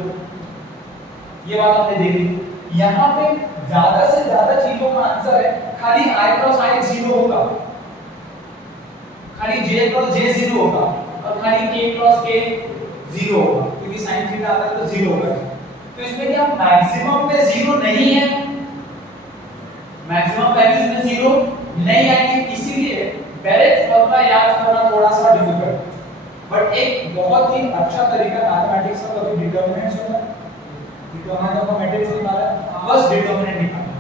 ये बात हमने देखी। यहाँ पे ज्यादा से ज्यादा चीजों का आंसर है, खाली i क्रॉस i 0 होगा, खाली j क्रॉस j 0 होगा, और खाली k क्रॉस k 0 होगा, क्योंकि sin थीटा आता है तो 0 होगा। तो इसमें क्या मैक्सिमम में 0 नहीं है, मैक्सिमम वैल्यूज में 0 नहीं आएंगे, इसीलिए बैलेंस फॉर्मूला याद करना थोड़ा सा डिफिकल्ट, बट एक बहुत ही अच्छा तरीका मैथमेटिक्स का कभी डिटरमिनेंट्स होता है, डिटरमिनेंट ऑफ मैट्रिक्स निकाला, बस डिटरमिनेंट निकालना।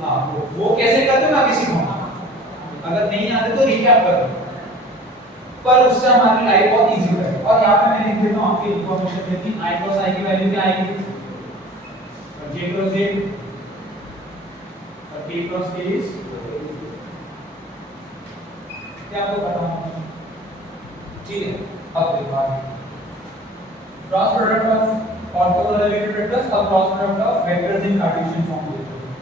हां वो कैसे करते हैं मैं अभी सिखाऊंगा, अगर नहीं आते तो रिकैप कर दो, पर उससे हमारी लाइफ बहुत इजी हो जाएगी। और यहां पे मैं लिख देता हूं आपकी इंफॉर्मेशन में कि i क्रॉस i की वैल्यू क्या आएगी, j क्रॉस j और k क्रॉस k इज क्या आपको पता होगा, ठीक है। अब देखो आगे cross product of orthogonal unit vectors, अब cross product of vectors in Cartesian form देखते हैं,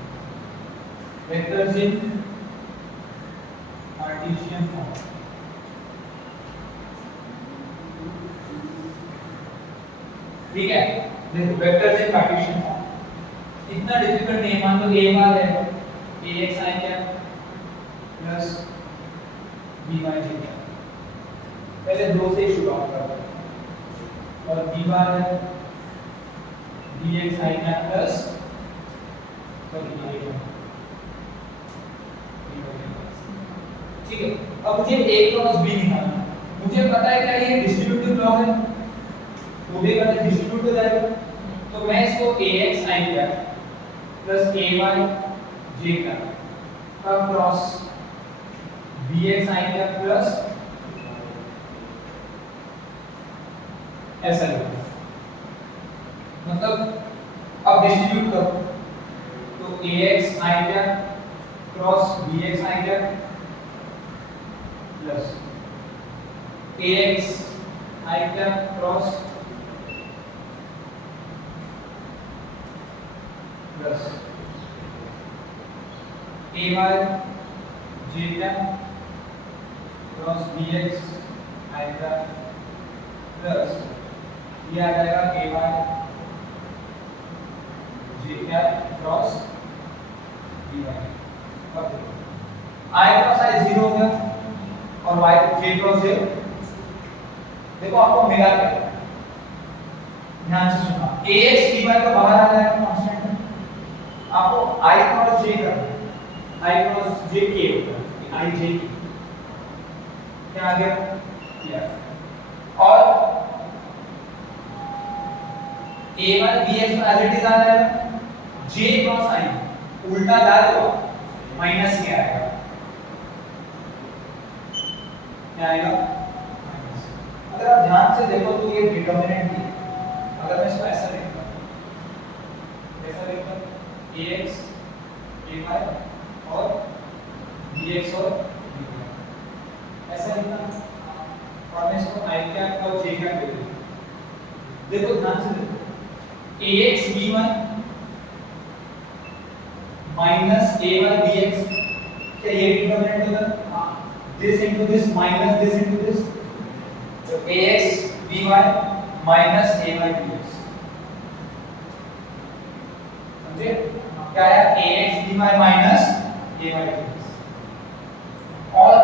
वेक्टर्स इन कार्टेशियन फॉर्म। ठीक है, देखो वेक्टर्स इन कार्टेशियन फॉर्म इतना डिफिकल्ट नहीं है। मान लो a बार है, ax i क्या प्लस by j क्या, पहले दो से शुरुआत करते हैं, और b बार है dx i क्या प्लस ठीक है। अब मुझे a क्रॉस b निकालना है, मुझे पता है क्या ये डिस्ट्रीब्यूटिव लॉ है, वो भी करते डिस्ट्रीब्यूट हो जाएगा, तो मैं इसको ax i क्या प्लस ay j क्या का क्रॉस bx i क्या प्लस ऐसा लिखो, मतलब अब डिस्ट्रीब्यूट करो तो ax i क्या क्रॉस bx i क्या प्लस ax i क्या क्रॉस प्लस ay j क्या क्रॉस bx i क्या प्लस ये आ जाएगा ay j क्या क्रॉस by। अब देखो i क्रॉस i 0 हो गया और y j क्रॉस j, देखो आपको मिला क्या, ध्यान से सुनना, ax by तो बाहर आ जाएगा कांस्टेंट, आपको i क्रॉस j करना है, i क्रॉस j k होगा, i j क्या आ गया किया, और a बार bx तो एज इट इज आ जाएगा, j क्रॉस i उल्टा डाल दो माइनस क्या आएगा, क्या आएगा माइनस। अगर आप ध्यान से देखो तो ये डिटरमिनेंट है, अगर मैं इसको ऐसा लिखता हूं, ऐसा लिखता हूं ax ay और bx और by ऐसा लिखना, और मैं इसको i क्या और j क्या दे दूं, देखो ध्यान से देखो ax by minus ay bx, क्या ये डिटरमिनेंट होगा, this into this minus this into this, so ax by minus ay bx, मुझे क्या आया ax dy minus ay dx। और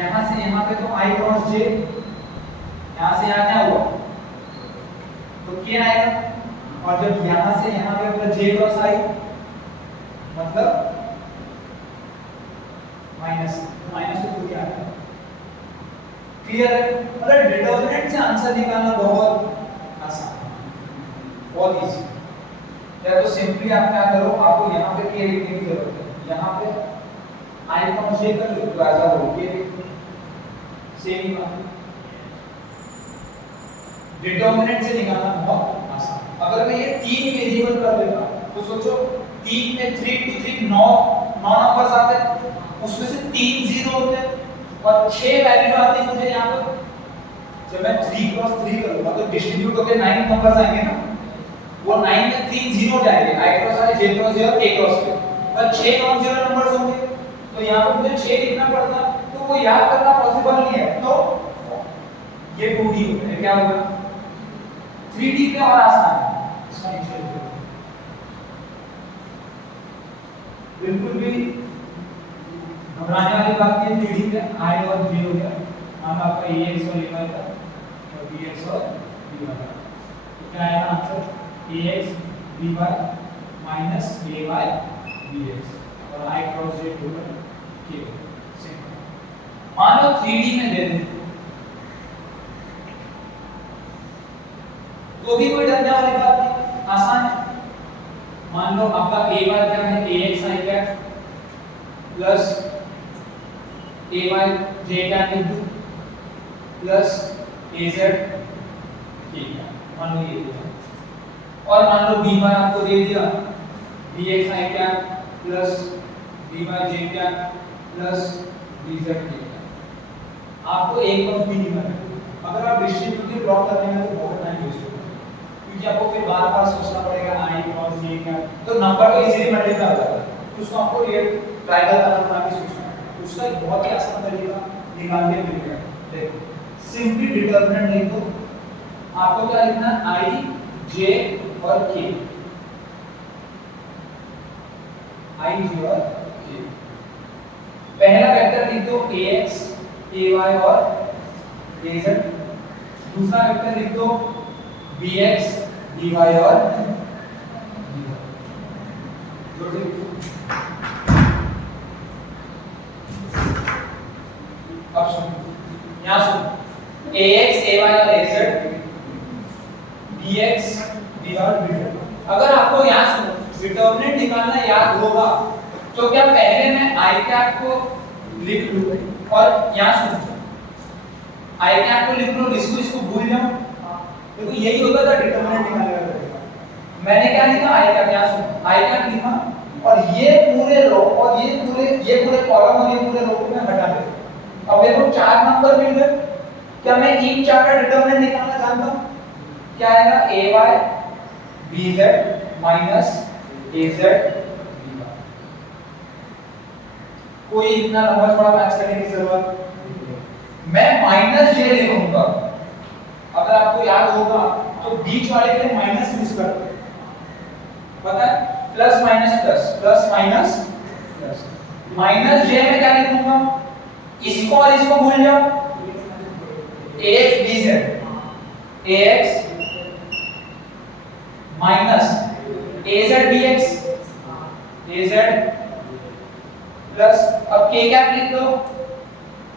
यहां से यहां पे तो i क्रॉस j, यहां से यहां क्या हुआ तो k आएगा, और जब यहां से यहां पे पूरा j क्रॉस i मतलब माइनस तो क्या आएगा। क्लियर है? मतलब डिटरमिनेंट से आंसर निकालना बहुत आसान है, बहुत इजी। या तो सिंपली आप क्या करो, आपको यहाँ पे k लिखने की जरूरत है, यहाँ पे i क्रॉस j कर लो तो ऐसा हो k सेम ही बात। डिटरमिनेंट से निकालना बहुत आसान। अगर मैं ये तीन वेरिएबल कर देता तो सोचो 3 में 3 टू 3 9 नंबर्स आते हैं, उसमें से 3 जीरो होते हैं और 6 वैल्यू आती है मुझे यहाँ पर। जब मैं 3 क्रॉस 3 करूंगा तो डिस्ट्रीब्यूट होकर 9 नंबर्स आएंगे ना, वो 9 में 3 जीरो जाएंगे, i cross i j cross j और k क्रॉस k, पर 6 नॉन जीरो नंबर्स होंगे तो यहाँ पर मुझे 6 लिखना पड़ता, तो वो याद करना पॉसिबल नहीं है। तो ये 2d होगा, क्या होगा 3d पे और आसान है, इसका नीचे बिल्कुल भी घबराने वाली बात नहीं है। 3d पे i और j हो गया, मान लो आपका ax और ay था और bx और by था, तो क्या आएगा answer ax by minus ay bx और i क्रॉस j होगा k। सिंपल। मान लो 3d में दे दें तो भी कोई डरने वाली बात नहीं, आसान है। मान लो आपका a बार क्या है ax i cap plus ay j cap into plus az k cap, मान लो ये दिया। और मान लो b बार आपको दे दिया bx i cap plus b j cap plus bz k cap. आपको a क्रॉस b निकालना है। अगर आप डिस्ट्रीब्यूटिव ड्रॉ करने में तो बहुत टाइम वेस्ट होगा, क्योंकि आपको फिर बार-बार सोचना पड़ेगा i क्रॉस j क्या, तो नंबर तो इजीली मल्टीप्लाई हो जाता है, तो उसको आपको ये ट्रायंगल का बना के सोचना है। उसका एक बहुत ही आसान तरीका निकाल के मिल गया। देखो सिंपली डिटरमिनेंट लिख दो, आपको क्या लिखना है i j और k, i j और k। पहला वेक्टर लिख दो ax ay और az, दूसरा वेक्टर लिख दो bx dy और अब सुन, यहाँ सुन ax ay और az bx dy और bz। अगर आपको यहाँ से डिटरमिनेंट निकालना याद होगा तो क्या पहले मैं i कैप को लिख लूं और यहाँ सुन i कैप को लिख लूं, इसको भूल जाऊं, देखो यही होता था डिटरमिनेंट निकालने का तरीका। मैंने क्या लिखा i कैप, यहाँ सुन i कैप लिखा और ये पूरे रो और ये पूरे कॉलम और ये पूरे रो को मैं हटा देता। अब मेरे को 4 नंबर मिल गए, क्या मैं इन 4 का डिटरमिनेंट निकालना जानता हूं? क्या आएगा ay bz minus az dy। कोई इतना लंबा चौड़ा मैच करने की जरूरत नहीं। मैं माइनस j लिखूंगा, अगर आपको याद होगा तो बीच वाले के लिए माइनस यूज करते हैं, पता है, plus minus plus plus minus plus. Minus j में क्या लिखूंगा, इसको और इसको भूल जाओ, ax bz minus az bx az plus, अब k कैप लिख दो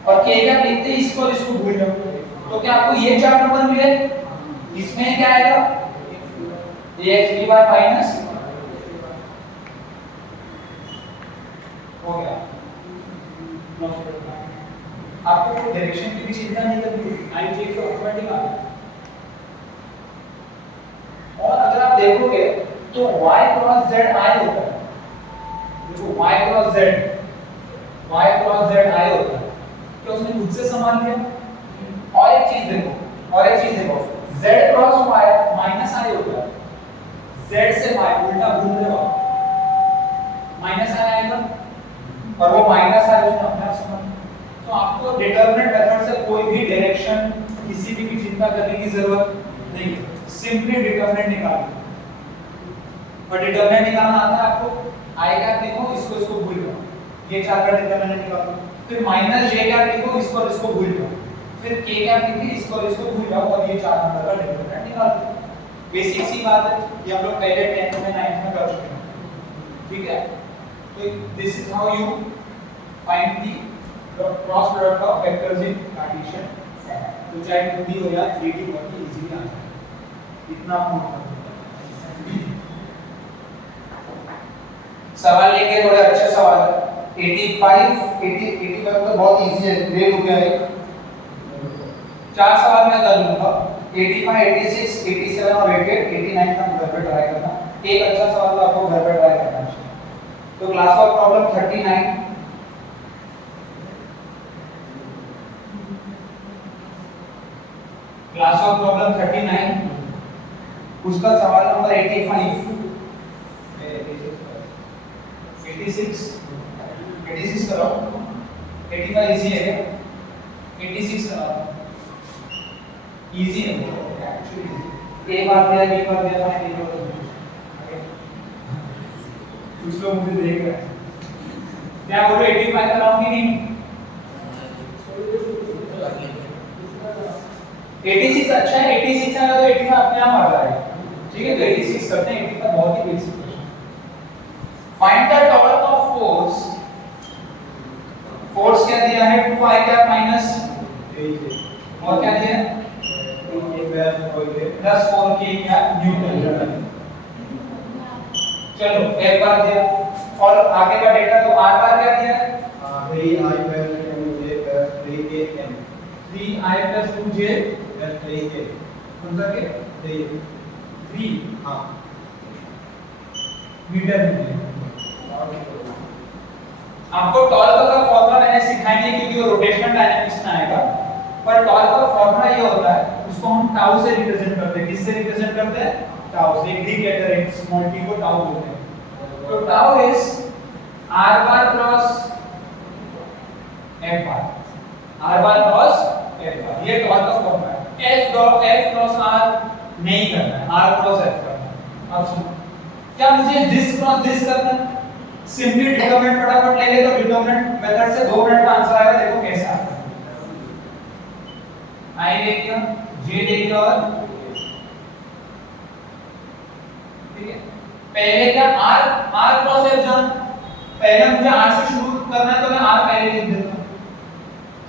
और k कैप लिखते ही इसको और इसको भूल जाओ, तो क्या आपको ये 4 नंबर मिले? इसमें क्या आएगा ax dy माइनस हो गया। आपको डायरेक्शन की भी चिंता नहीं करनी, i j तो ऑटोमेटिक आ गया। और अगर आप देखोगे तो y क्रॉस z i होता है, देखो y क्रॉस z i होता है, क्या उसने खुद से संभाल लिया? और एक चीज देखो z cross y minus i होता है, z से y उल्टा घूम रहे हो माइनस i आएगा और वो माइनस i उसने अपने आप संभाल। तो आपको डिटरमिनेंट मेथड से कोई भी डायरेक्शन किसी की चिंता करने की जरूरत नहीं है, सिंपली डिटरमिनेंट निकाल। और डिटरमिनेंट निकालना आता है आपको, आई कैप लिखो, इसको इसको भूल जाओ, ये 4 का डिटरमिनेंट निकालो, फिर माइनस जे कैप लिखो, इसको और इसको भूल जाओ, फिर के कैप लिखिए, इसको और इसको भूल जाओ, और ये 4 नंबर का डिटरमिनेंट निकाल दो। बेसिक सी बात है, ये हम लोग पहले 10th में 9th में कर चुके हैं, ठीक है। तो this is how you find the cross product of vectors in Cartesian form. तो चाहे 2D हो या 3D बहुत ही इजीली आ जाए, इतना आप नोट कर लो। सवाल लेके थोड़े अच्छे सवाल है। 85 तो बहुत इजी है, ग्रेड हो गया है। 4 सवाल मैं कर लूंगा, 85, 86, 87 और 88, 89 तक घर पे ट्राई करना। एक अच्छा सवाल तो आपको घर पे ट्राई करना चाहिए। तो class work problem 39, class work problem 39, उसका सवाल नंबर 85, 86 कराओ, 85 इजी है क्या? 86 कराओ, इजी है एक्चुअली। एक बार दिया, बी बार दिया, फाइन, एक बार कुछ लोग मुझे देख रहे हैं, क्या बोलो 85 कराऊंगी नहीं? 86 अच्छा है, 86 आएगा तो 85 अपने आप आ जाएगा, ठीक है। तो 86 करते हैं, 85 बहुत ही basic question. Find the torque of force, force क्या दिया है 2i कैप माइनस और क्या दिया है प्लस 4k कैप न्यूटन। चलो एक बार दिया, और आगे का डेटा तो r बार क्या दिया है 3i plus 2j plus 3km, 3i plus 2j plus 3k, कौन सा के 3 हां मीटर में। आपको टॉर्क का फॉर्मूला मैंने सिखाया नहीं क्योंकि वो रोटेशनल डायनामिक्स में आएगा, पर टॉर्क का फॉर्मूला ये होता है, उसको हम टाउ से रिप्रेजेंट करते हैं। किससे रिप्रेजेंट करते हैं? टाउ से। ग्रीक लेटर है, स्मॉल t को टाउ बोलते हैं। तो tau is r bar cross f bar, r bar cross f बार, ये टॉर्क का फॉर्मूला है। f क्रॉस r नहीं करना है, r क्रॉस f करना है। अब सुनो, क्या मुझे दिस क्रॉस दिस करना है? सिंपली डिटरमिनेंट फटाफट ले ले, तो डिटरमिनेंट मेथड से 2 मिनट में आंसर आएगा। देखो कैसे आता है, i ले लिया, j ले लिया, और ठीक है। पहले क्या r क्रॉस f जान, पहले मुझे r से शुरू करना है तो मैं r पहले लिख देता हूं,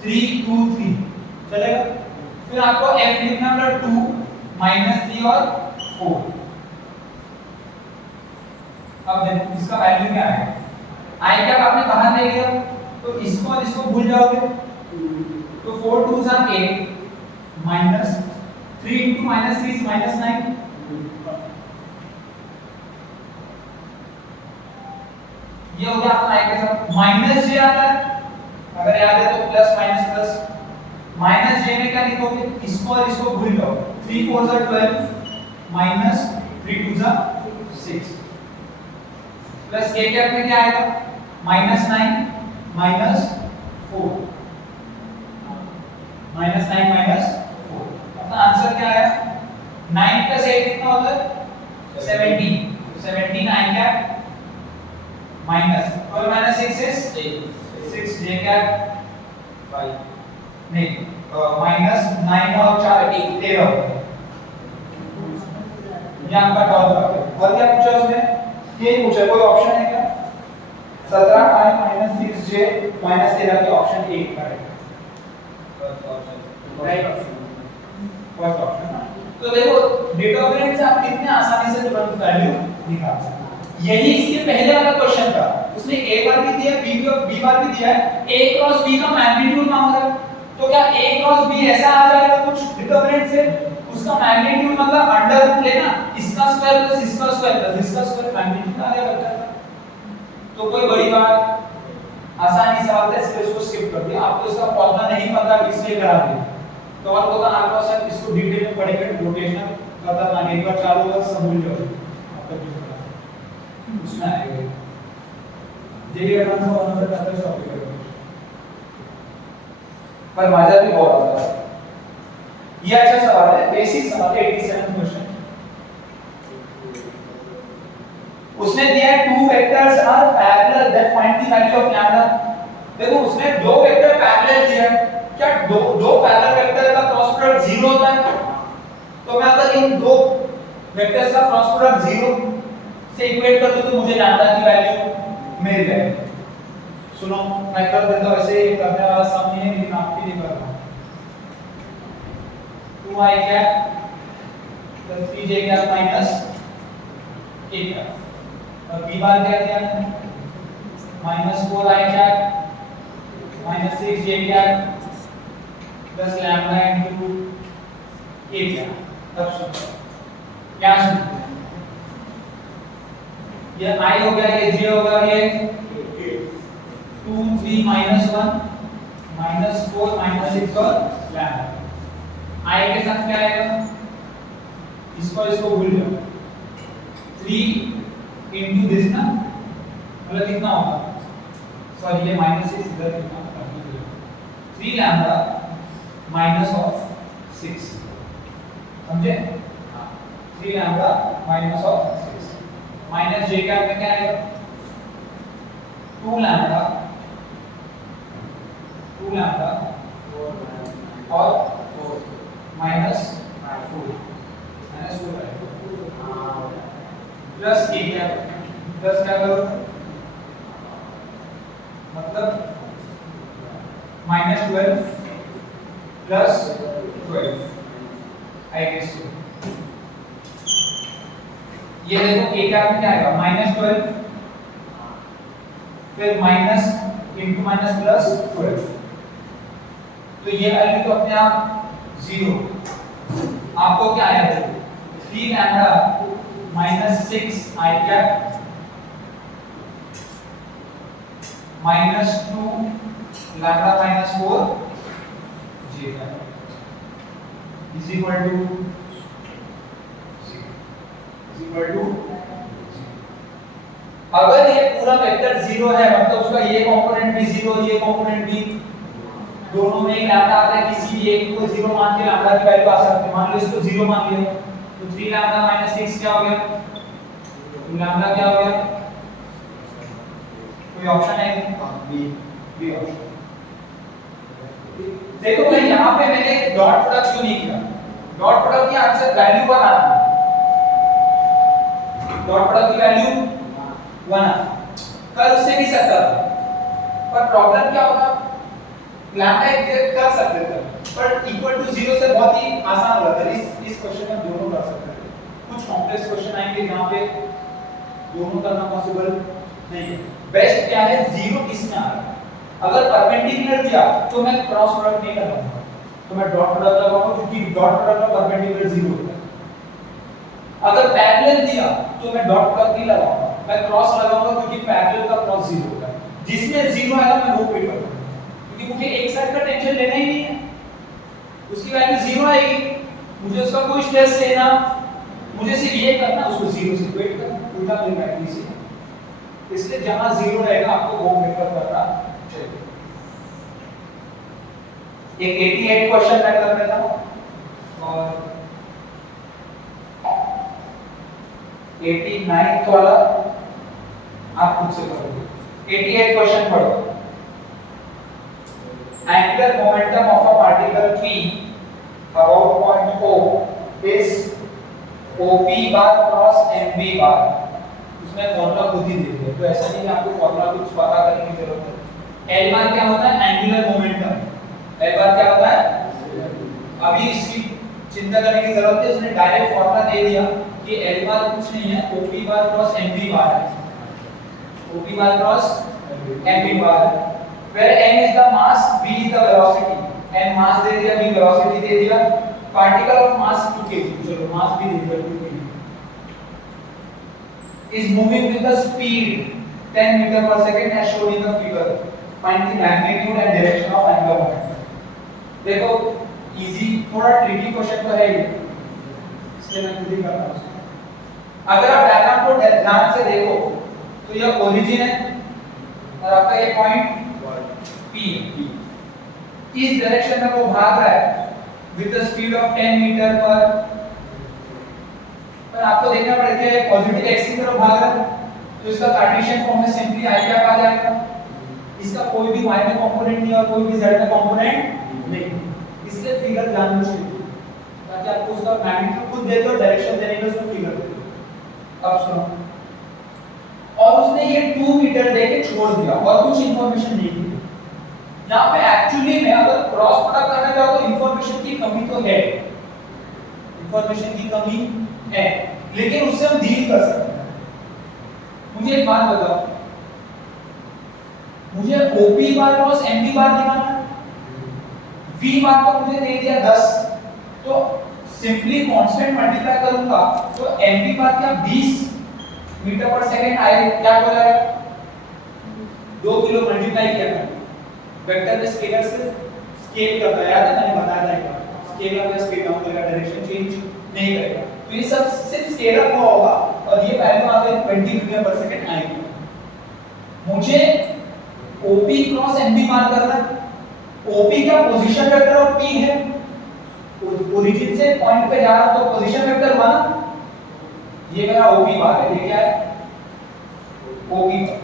3 2 3 चलेगा। फिर आपको f लिखना है 2 -3 और 4। अब देखो इसका वैल्यू क्या है, i क्या आपने बाहर ले लिया, तो इसको और इसको भूल जाओगे, तो 4 2 8 माइनस 3 into -3 is -9, ये हो गया आपका i के साथ। माइनस j आता है, अगर याद है तो plus minus plus, minus j में क्या लिखोगे, इसको और इसको भूल जाओ, 3 4 12 माइनस 3 2 6 प्लस k कैप में क्या आएगा -9 -4, -9 -4। अपना आंसर क्या आया 9 + 8 कितना होता है 17, 17 i cap minus 12 - 6 is 6 j cap 5 नहीं -9 और 4 13 ये आपका टॉर्क। और क्या पूछा उसने, ये पूछा कोई ऑप्शन है क्या 17i - 6j - 13 के option 1 correct, first option right option, first option. तो देखो डिटरमिनेंट से आप कितने आसानी से तुरंत वैल्यू निकाल सकते हैं। यही इसके पहले वाला क्वेश्चन था, उसने a बार भी दिया b बार भी दिया है, a क्रॉस b का मैग्नीट्यूड मांग रहा है, तो क्या a क्रॉस b ऐसा आ जाएगा कुछ डिटरमिनेंट से, उसका मैग्नीट्यूड मतलब अंडर रूट लेना, इसका स्क्वायर प्लस इसका स्क्वायर प्लस इसका स्क्वायर, मैग्नीट्यूड आ गया बच्चा का। तो कोई बड़ी बात, आसानी सवाल था इसलिए उसको स्किप कर दिया। आपको इसका फॉर्मूला नहीं पता इसलिए करा दिया, तो और होता आपका सर इसको डिटेल में पढ़ेंगे, रोटेशन खतरनाक, एक बार चालू होगा सब भूल जाओगे आपका जो पढ़ा उसमें आएगा। जेई एडवांस का वन नंबर का टॉपिक है, पर मजा भी बहुत आता है। ये अच्छा सवाल है, बेसिक सवाल है, 87 question. That find the value of lambda. देखो उसने दो वेक्टर पैरेलल दिया है, क्या दो पैरेलल वेक्टर का क्रॉस प्रोडक्ट 0 होता है? तो मैं अगर इन दो वेक्टर्स का क्रॉस प्रोडक्ट 0 से इक्वेट कर दूं तो मुझे लैम्डा की वैल्यू मिल जाएगी। सुनो मैं कर देता हूं, ऐसे करने वाला सम नहीं है लेकिन आपके लिए कर रहा हूं। 2i cap plus 3j cap minus k cap और b बार क्या दिया है minus 4i cap minus 6j cap plus lambda into k cap. अब सुनो क्या सुनो, ये i हो गया, ये j होगा, ये 2 3 minus 1 minus 4 minus 6 और लैम्डा। i के साथ क्या आएगा, इसको भूल जाओ, 3 into this ना, मतलब कितना होगा, सॉरी ये -6 इधर कितना, 3 लैम्डा माइनस ऑफ 6, समझे? 3 lambda minus of 6 minus j का में क्या आएगा 2 लैम्डा और माइनस 4 प्लस k क्या, प्लस क्या करो मतलब -12 प्लस 12 आई गेस। ये देखो k क्या में क्या आएगा -12 फिर माइनस इंटू माइनस प्लस 12, तो ये वैल्यू तो अपने आप 0। आपको क्या आया 3 lambda minus 6 i cap minus 2 lambda minus 4 j cap is equal to अगर ये पूरा वेक्टर 0 है मतलब उसका ये कंपोनेंट भी 0 ये कंपोनेंट भी, दोनों में ही लैम्डा आता है, किसी भी एक को 0 मान के लैम्डा की वैल्यू आ सकती है। मान लो इसको 0 मान लिया तो 3 लैम्डा माइनस 6 क्या हो गया, तो लैम्डा क्या हो गया, कोई ऑप्शन है बी ऑप्शन। देखो भाई यहाँ पे मैंने डॉट प्रोडक्ट क्यों नहीं किया, डॉट प्रोडक्ट की आंसर वैल्यू 1 आती है, डॉट प्रोडक्ट की वैल्यू 1 कर उससे नहीं सकता था, पर प्रॉब्लम क्या होगा लैम्डा एग्जिस्ट कर सकते थे पर इक्वल टू 0 से बहुत ही आसान हो जाता है। इस क्वेश्चन में दोनों कर सकते थे, कुछ कॉम्प्लेक्स क्वेश्चन आएंगे जहां पे दोनों करना पॉसिबल नहीं है। बेस्ट क्या है 0 किसमें आ रहा है, अगर परपेंडिकुलर दिया तो मैं क्रॉस प्रोडक्ट नहीं लगाऊंगा, तो मैं डॉट प्रोडक्ट लगाऊंगा क्योंकि डॉट प्रोडक्ट का परपेंडिकुलर 0 होता है। अगर पैरेलल दिया तो मैं डॉट प्रोडक्ट नहीं लगाऊंगा, मैं क्रॉस लगाऊंगा क्योंकि पैरेलल का क्रॉस 0 होता है। जिसमें 0 आएगा मैं वो प्रेफर करूंगा क्योंकि मुझे एक साइड का टेंशन लेना ही नहीं है, उसकी वैल्यू 0 आएगी, मुझे उसका कोई स्ट्रेस लेना, मुझे सिर्फ ये करना उसको 0 से इक्वेट करना, उल्टा मिल रहा है इसी। इसलिए जहां 0 रहेगा आपको वो प्रेफर करना चाहिए। एक 88 क्वेश्चन मैं कर लेता हूं और 89th वाला आप खुद से करोगे। 88 क्वेश्चन पढ़ो। Angular momentum of a particle P about point O is OP bar cross MV bar। उसमें फॉर्मूला खुद ही दे दिया, तो ऐसा नहीं कि आपको फॉर्मूला कुछ पता करने की जरूरत है। L बार क्या होता है, एंगुलर मोमेंटम। L बार क्या होता है, अभी इसकी चिंता करने की जरूरत है, उसने डायरेक्ट फॉर्मूला दे दिया कि L बार कुछ नहीं है, OP बार क्रॉस MV बार है। OP bar cross MV bar, where m is the mass, v is the velocity। m mass दे दिया, v velocity दे दिया, particle of mass 2 kg, चलो mass भी दे दिया 2 kg, is moving with the speed 10 meter per second as shown in the figure। Find the magnitude and direction of angular momentum। देखो easy, थोड़ा tricky question तो है ये, इसलिए मैं खुद ही करता हूँ। अगर आप डायग्राम को ध्यान से देखो तो यह ओरिजिन है और आपका ये पॉइंट P है। इस डायरेक्शन में वो भाग रहा है with the speed of 10 metre पर आपको देखना पड़ेगा कि पॉजिटिव एक्स की तरफ भाग रहा है, तो इसका कार्टेशियन फॉर्म में सिंपली आई क्या कहा जाएगा, इसका कोई भी y में कंपोनेंट नहीं और कोई भी z में कंपोनेंट नहीं, इसलिए फिगर जानना चाहिए ताकि आपको उसका मैग्नीट्यूड खुद दे दो, डायरेक्शन देने के उसको फिगर दे दो। अब सुनो, और उसने ये 2 मीटर देके छोड़ दिया और कुछ इंफॉर्मेशन नहीं दी। यहाँ पे एक्चुअली में अगर क्रॉस प्रोडक्ट करना चाहो तो इंफॉर्मेशन की कमी तो है, इंफॉर्मेशन की कमी है, लेकिन उससे हम डील कर सकते हैं। मुझे एक बात बताओ, मुझे OP बार क्रॉस MB बार निकालना है, V बार तो मुझे दे दिया 10, तो सिंपली कांस्टेंट मल्टीप्लाई करूंगा तो MB बार क्या 20 मीटर पर सेकंड आएगा, क्या हो जाएगा 2 किलो मल्टीप्लाई किया था, वेक्टर में स्केलर से स्केल करता है, याद है मैंने बताया था एक बार, स्केल अप या स्केल डाउन करेगा, डायरेक्शन चेंज नहीं करेगा, तो ये सब सिर्फ स्केल अप हुआ होगा और ये वैल्यू आ गई 20 मीटर पर सेकंड आएगी। मुझे OP क्रॉस MB मान करना, OP क्या पोजीशन वेक्टर और P है, ओरिजिन से पॉइंट पे जा रहा हूं तो पोजीशन वेक्टर बना, ये मेरा OP बार है, ये क्या है OP बार।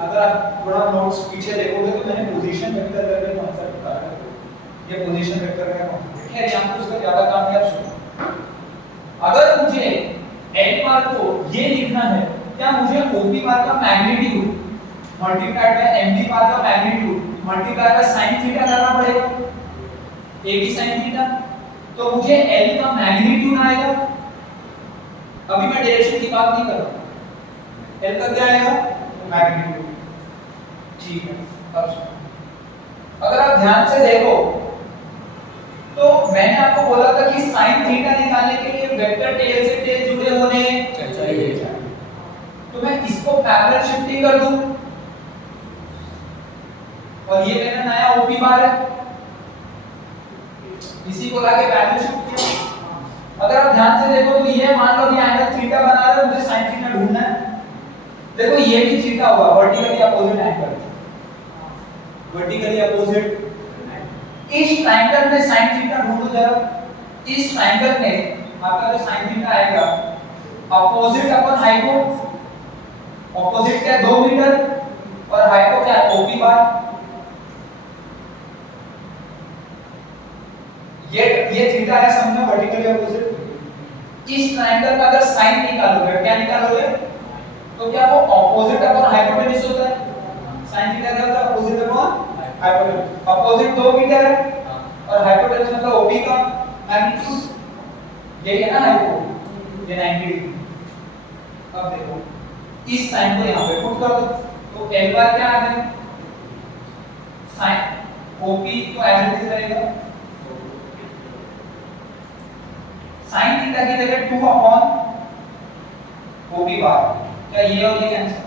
अगर आप थोड़ा नोट्स पीछे देखोगे तो मैंने पोजीशन वेक्टर करके कांसेप्ट बताया है, ये पोजीशन वेक्टर का कांसेप्ट है, यहां पे उसका ज्यादा काम नहीं, आप सुनो। अगर मुझे L बार को ये लिखना है, क्या मुझे OP बार का मैग्नीट्यूड मल्टीप्लाइड बाय MB बार का magnitude multiply by sin theta करना पड़ेगा, AB sin थीटा, तो मुझे L का मैग्नीट्यूड आएगा, अभी मैं डायरेक्शन की बात नहीं कर रहा, L का क्या आएगा मैग्नीट्यूड, ठीक है। अब अगर आप ध्यान से देखो तो मैंने आपको बोला था कि sin थीटा निकालने के लिए वेक्टर टेल से टेल जुड़े होने चाहिए, तो मैं इसको पैरेलल शिफ्टिंग कर दूं और ये मेरा नया OP बार है, इसी को लाके पैरेलल शिफ्ट किया। अगर आप ध्यान से देखो तो ये मान लो कि एंगल थीटा बना रहा है, मुझे sin थीटा ढूंढना है, देखो ये भी थीटा होगा, vertically opposite angle, vertically opposite, इस ट्रायंगल में sin थीटा ढूंढो जरा, इस ट्रायंगल में आपका जो sin थीटा आएगा अपोजिट अपन हाइपो, अपोजिट क्या 2 मीटर और हाइपो क्या OP बार, ये थीटा है समझो वर्टिकली अपोजिट। इस ट्रायंगल का अगर साइन निकालोगे, क्या निकालोगे, तो क्या वो अपोजिट अपॉन हाइपोटेन्यूज होता है, sin थीटा क्या होता है opposite upon hypotenuse, opposite 2 metre है और हाइपोटेन्यूज मतलब OP का मैग्नीट्यूड, यही है ना हाइपो, ये 90 डिग्री। अब देखो इस साइन को यहां पे पुट कर दो, तो L बार क्या आ गया sin OP तो एज इट इज रहेगा, sin थीटा की जगह 2 अपॉन OP बार, क्या ये और ये कैंसिल,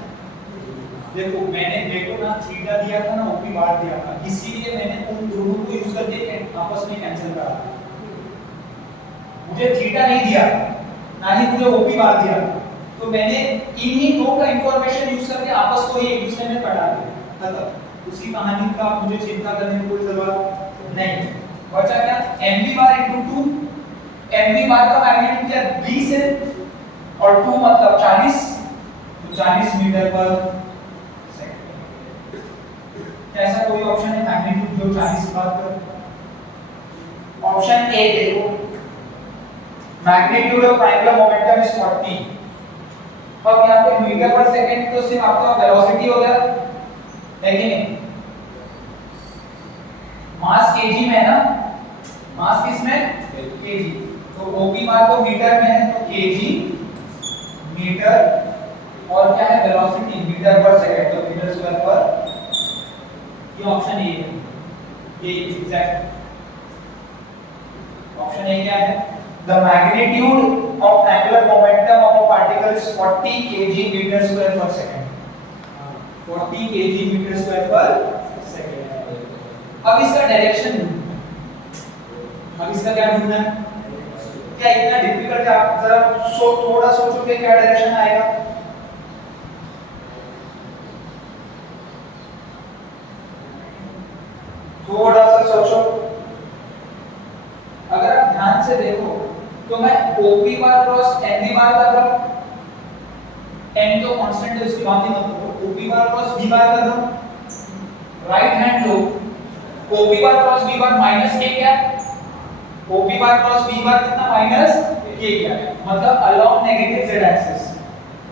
देखो मैंने देखो ना थीटा दिया था ना OP बार दिया था, इसीलिए मैंने उन दोनों को यूज करके आपस में कैंसिल करा, मुझे थीटा नहीं दिया ना ही मुझे OP बार दिया, तो मैंने इन्हीं दो का इंफॉर्मेशन यूज करके आपस को ही एक दूसरे में पढ़ा दिया, मतलब उसी कहानी का मुझे चिंता करने की कोई जरूरत नहीं। बचा क्या MB बार इनटू 2, MB बार का मैग्नीट्यूड क्या 20 है और 2 मतलब 40, तो 40 मीटर पर सेकंड। क्या ऐसा कोई ऑप्शन है मैग्नीट्यूड जो 40 बात कर, ऑप्शन ए देखो, magnitude of triangular momentum is 40। अब यहाँ पे मीटर पर सेकंड तो सिर्फ आपका वेलोसिटी हो गया है कि नहीं, मास केजी में है ना, मास किसमें केजी, तो OP बार तो मीटर में है तो केजी मीटर और क्या है वेलोसिटी मीटर पर सेकंड, तो मीटर स्क्वायर पर, ये ऑप्शन ए है, ये एग्जैक्ट ऑप्शन ए क्या है, the magnitude of angular momentum of a particle is 40 kg meter square per second, 40 kg meter square per second। अब इसका डायरेक्शन ढूंढना है, अब इसका क्या ढूंढना है, क्या इतना डिफिकल्ट है, आप जरा थोड़ा सोचो कि क्या डायरेक्शन आएगा, थोड़ा सा सोचो। अगर आप ध्यान से देखो तो मैं OP बार क्रॉस MB बार कर रहा हूं, n तो कांस्टेंट है, इसकी बात ही मत करो। OP bar cross V bar कर दो, राइट हैंड लो, OP bar cross V bar minus k क्या है? OP bar cross V bar कितना माइनस k क्या है? मतलब along negative z axis,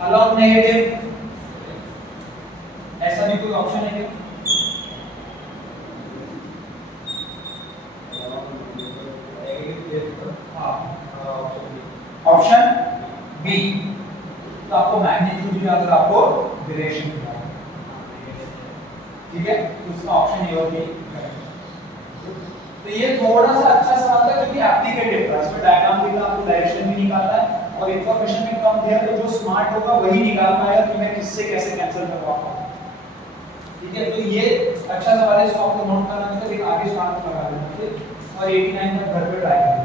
along negative, ऐसा भी कोई ऑप्शन है क्या? Option B. तो आपको मैग्नीट्यूड भी याद, आपको डायरेक्शन भी याद, ठीक है? तो इसका ऑप्शन ये होगी। तो ये थोड़ा सा अच्छा सवाल था क्योंकि एप्लीकेटिव था, इसमें डायग्राम भी था, आपको डायरेक्शन भी निकालना है और इंफॉर्मेशन भी कम दिया, तो जो स्मार्ट होगा वही निकाल पाएगा कि मैं किससे कैसे कैंसिल करवाऊंगा। ठीक है, तो ये अच्छा सवाल है, इसको आपको नोट करना है, तो एक आगे स्टार्ट लगा देना, ठीक है? और 89 तक घर पे ट्राई करना।